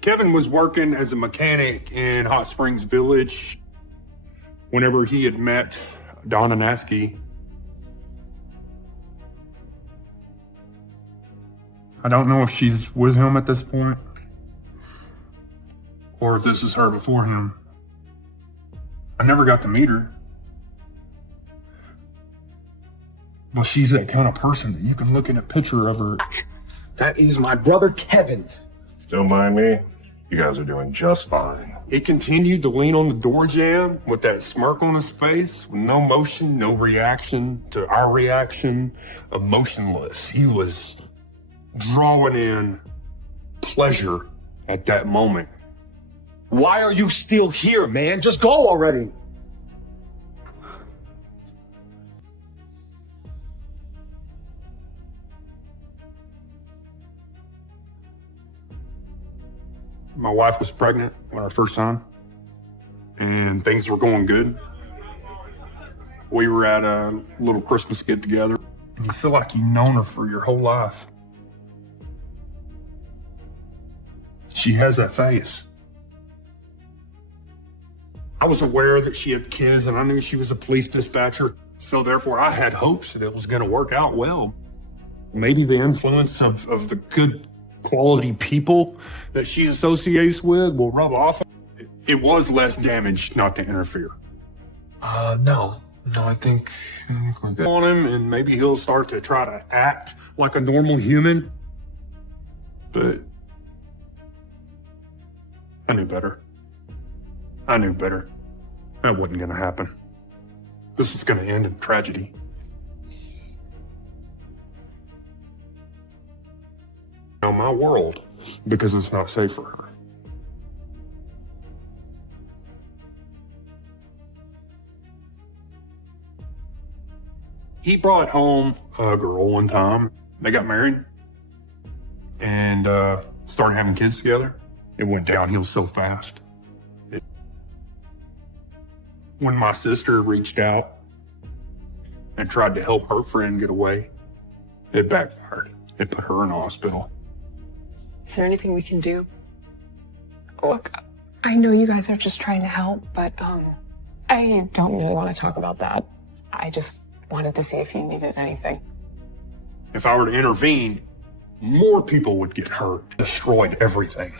Kevin was working as a mechanic in Hot Springs Village whenever he had met Donna Naskey. I don't know if she's with him at this point or if this is her before him. I never got to meet her. But she's that kind of person that you can look at a picture of her. That is my brother Kevin. Don't mind me. You guys are doing just fine. He continued to lean on the door jamb with that smirk on his face, with no motion, no reaction to our reaction, emotionless. He was drawing in pleasure at that moment. Why are you still here, man? Just go already. My wife was pregnant with our first son, and things were going good. We were at a little Christmas get together, and you feel like you've known her for your whole life. She has that face. I was aware that she had kids, and I knew she was a police dispatcher, so therefore I had hopes that it was going to work out well. Maybe the influence of the good quality people that she associates with will rub off. It was less damage not to interfere. No, I think we're good. On him, and maybe he'll start to try to act like a normal human. But I knew better. That wasn't going to happen. This is going to end in tragedy. Now my world, because it's not safe for her. He brought home a girl one time. They got married and started having kids together. It went downhill so fast. When my sister reached out and tried to help her friend get away, it backfired. It put her in the hospital. Is there anything we can do? Look, I know you guys are just trying to help, but I don't really want to talk about that. I just wanted to see if you needed anything. If I were to intervene, more people would get hurt, destroyed everything.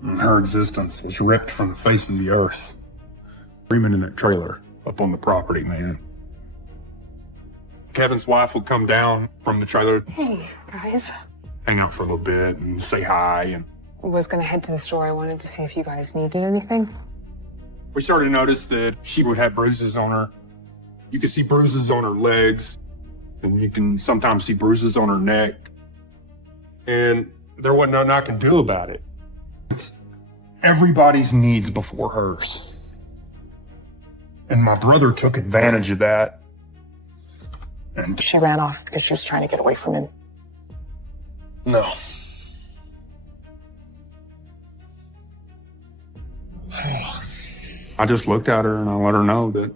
And her existence was ripped from the face of the earth. Screaming in that trailer up on the property, man. Kevin's wife would come down from the trailer. Hey, guys. Hang out for a little bit and say hi. And I was gonna head to the store. I wanted to see if you guys needed anything. we started to notice that she would have bruises on her. You could see bruises on her legs. and you can sometimes see bruises on her neck. And there wasn't nothing I could do about it. It's everybody's needs before hers. And my brother took advantage of that. And She ran off because she was trying to get away from him. no. I just looked at her and I let her know that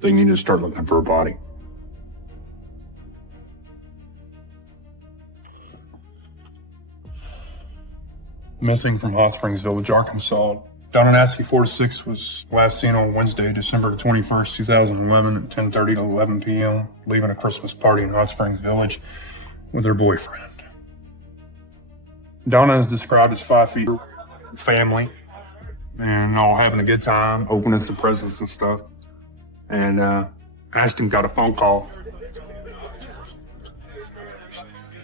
they need to start looking for a body. Missing from Hot Springs Village, Arkansas. Donna Natsky 46 was last seen on Wednesday, December 21st, 2011 at 10:30 to 11 p.m., leaving a Christmas party in Hot Springs Village with her boyfriend. Donna is described as 5 feet, family, and all having a good time, opening some presents and stuff. And Ashton got a phone call.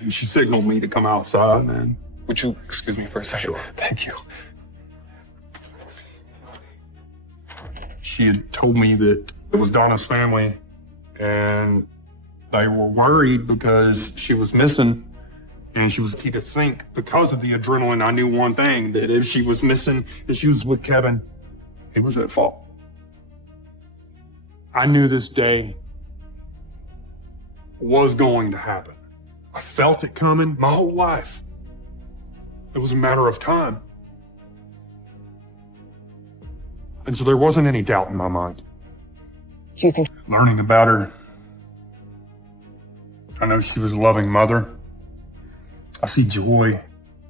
And she signaled me to come outside, man. Would you excuse me for a second? Sure. Thank you. She had told me that it was Donna's family, and they were worried because she was missing, and she was key to think because of the adrenaline. I knew one thing, that if she was missing, if she was with Kevin, he was at fault. I knew this day was going to happen. I felt it coming my whole life. It was a matter of time. And so there wasn't any doubt in my mind. Do you think Learning about her, I know she was a loving mother. I see joy.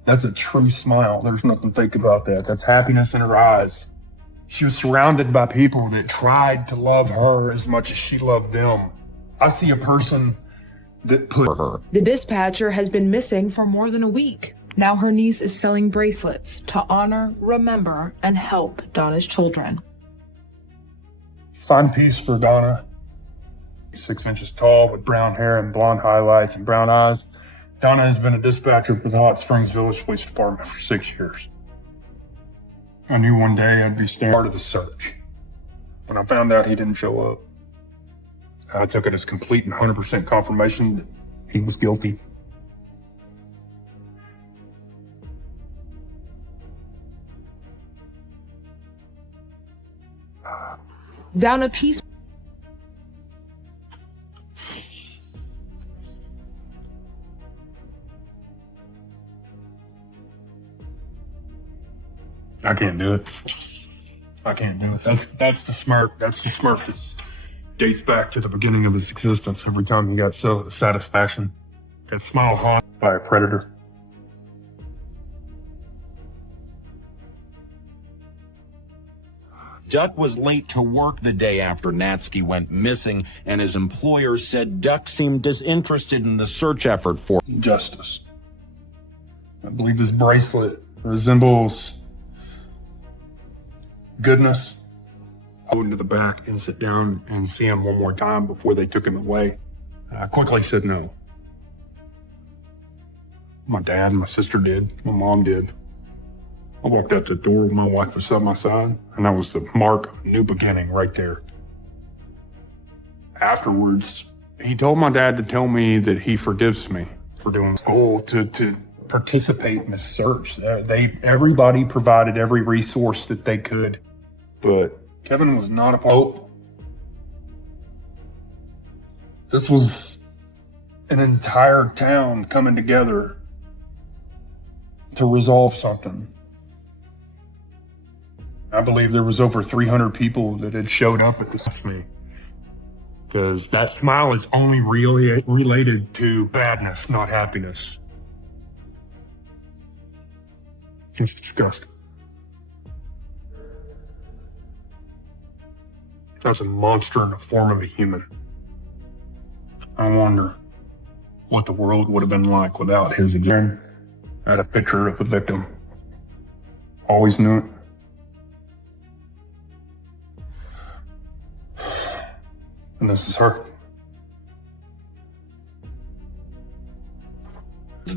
That's a true smile. There's nothing fake about that. That's happiness in her eyes. She was surrounded by people that tried to love her as much as she loved them. I see a person that put her. The dispatcher has been missing for more than a week. Now her niece is selling bracelets to honor, remember, and help Donna's children. Find peace for Donna. 6 inches tall with brown hair and blonde highlights and brown eyes. Donna has been a dispatcher for the Hot Springs Village Police Department for 6 years. I knew one day I'd be part of the search. When I found out he didn't show up, I took it as complete and 100% confirmation that he was guilty. Down a piece. I can't do it. I can't do it. That's the smirk. That's the smirk that dates back to the beginning of his existence. Every time he got satisfaction, that smile haunted by a predator. Duck was late to work the day after Natsky went missing, and his employer said Duck seemed disinterested in the search effort for justice. I believe his bracelet resembles goodness. I went to the back and sit down and see him one more time before they took him away. I quickly said no. My dad and my sister did. My mom did. I walked out the door with my wife beside my side, and that was the mark of a new beginning right there. Afterwards, he told my dad to tell me that he forgives me for doing to participate in this search. Everybody provided every resource that they could, but Kevin was not a pope. This was an entire town coming together to resolve something. I believe there was over 300 people that had showed up at this me. Because that smile is only really related to badness, not happiness. It's disgusting. That's a monster in the form of a human. I wonder what the world would have been like without his exam. I had a picture of the victim. Always knew it. And this is her.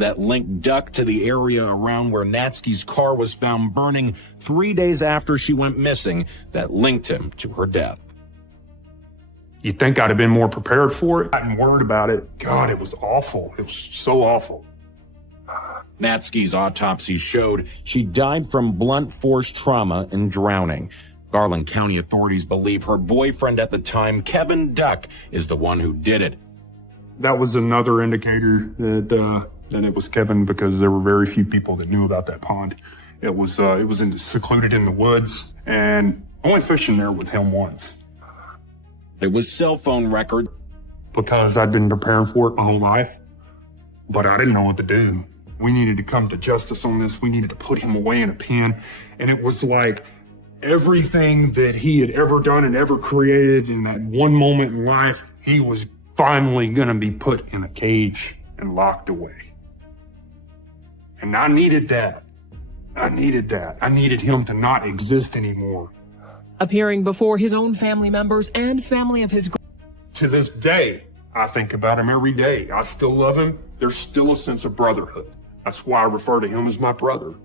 that linked Duck to the area around where Natsky's car was found burning 3 days after she went missing that linked him to her death. You'd think I'd have been more prepared for it. I hadn't worried about it. God, it was awful. It was so awful. Natsky's autopsy showed she died from blunt force trauma and drowning. Garland County authorities believe her boyfriend at the time, Kevin Duck, is the one who did it. That was another indicator that it was Kevin, because there were very few people that knew about that pond. It was secluded in the woods, and only fishing there with him once. There was cell phone record. Because I'd been preparing for it my whole life, but I didn't know what to do. We needed to come to justice on this. We needed to put him away in a pen. And it was like everything that he had ever done and ever created in that one moment in life, he was finally going to be put in a cage and locked away. And I needed that. I needed that. I needed him to not exist anymore. Appearing before his own family members and family of his... To this day, I think about him every day. I still love him. There's still a sense of brotherhood. That's why I refer to him as my brother.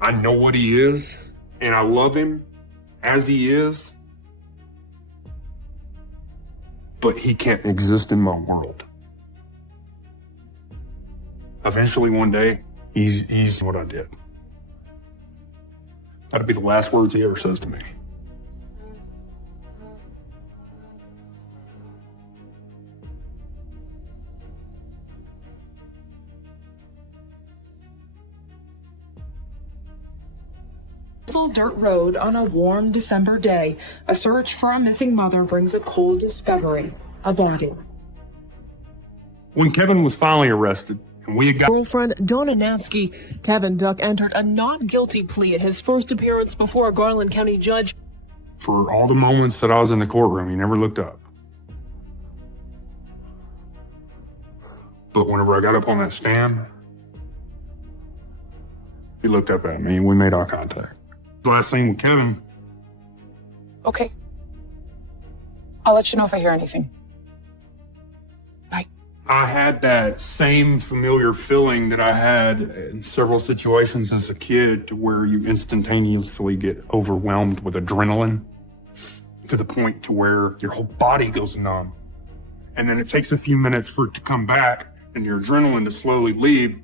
I know what he is, and I love him as he is, but he can't exist in my world. Eventually, one day, he's what I did. That'd be the last words he ever says to me. Dirt road on a warm December day, a search for a missing mother brings a cold discovery: a body. When Kevin was finally arrested, and we had got Girlfriend Donna Natsky, Kevin Duck entered a not guilty plea at his first appearance before a Garland County judge. For all the moments that I was in the courtroom, he never looked up. But whenever I got up on that stand, he looked up at me and we made eye contact. The last thing with Kevin. Okay. I'll let you know if I hear anything. Bye. I had that same familiar feeling that I had in several situations as a kid, to where you instantaneously get overwhelmed with adrenaline to the point to where your whole body goes numb. And then it takes a few minutes for it to come back and your adrenaline to slowly leave.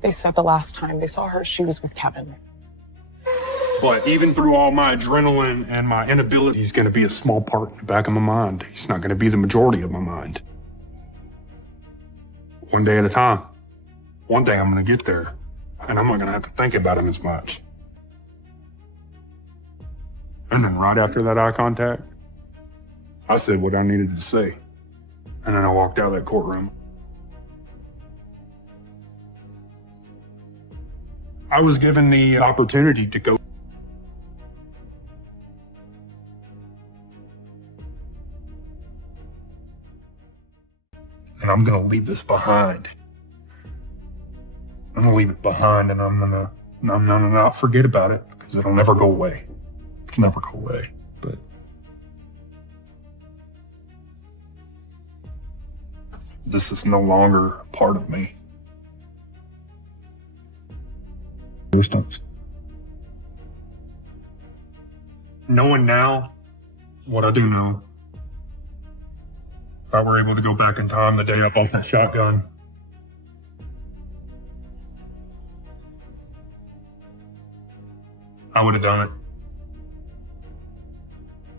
They said the last time they saw her, she was with Kevin. But even through all my adrenaline and my inability, he's going to be a small part in the back of my mind. He's not going to be the majority of my mind. One day at a time. One day I'm going to get there, and I'm not going to have to think about him as much. And then right after that eye contact, I said what I needed to say. And then I walked out of that courtroom. I was given the opportunity to go. And I'm going to leave this behind. I'm going to leave it behind, and I'm going to not forget about it, because it'll never go away. It'll never go away. But this is no longer a part of me. Knowing now what I do know, if I were able to go back in time the day I bought that shotgun, I would have done it.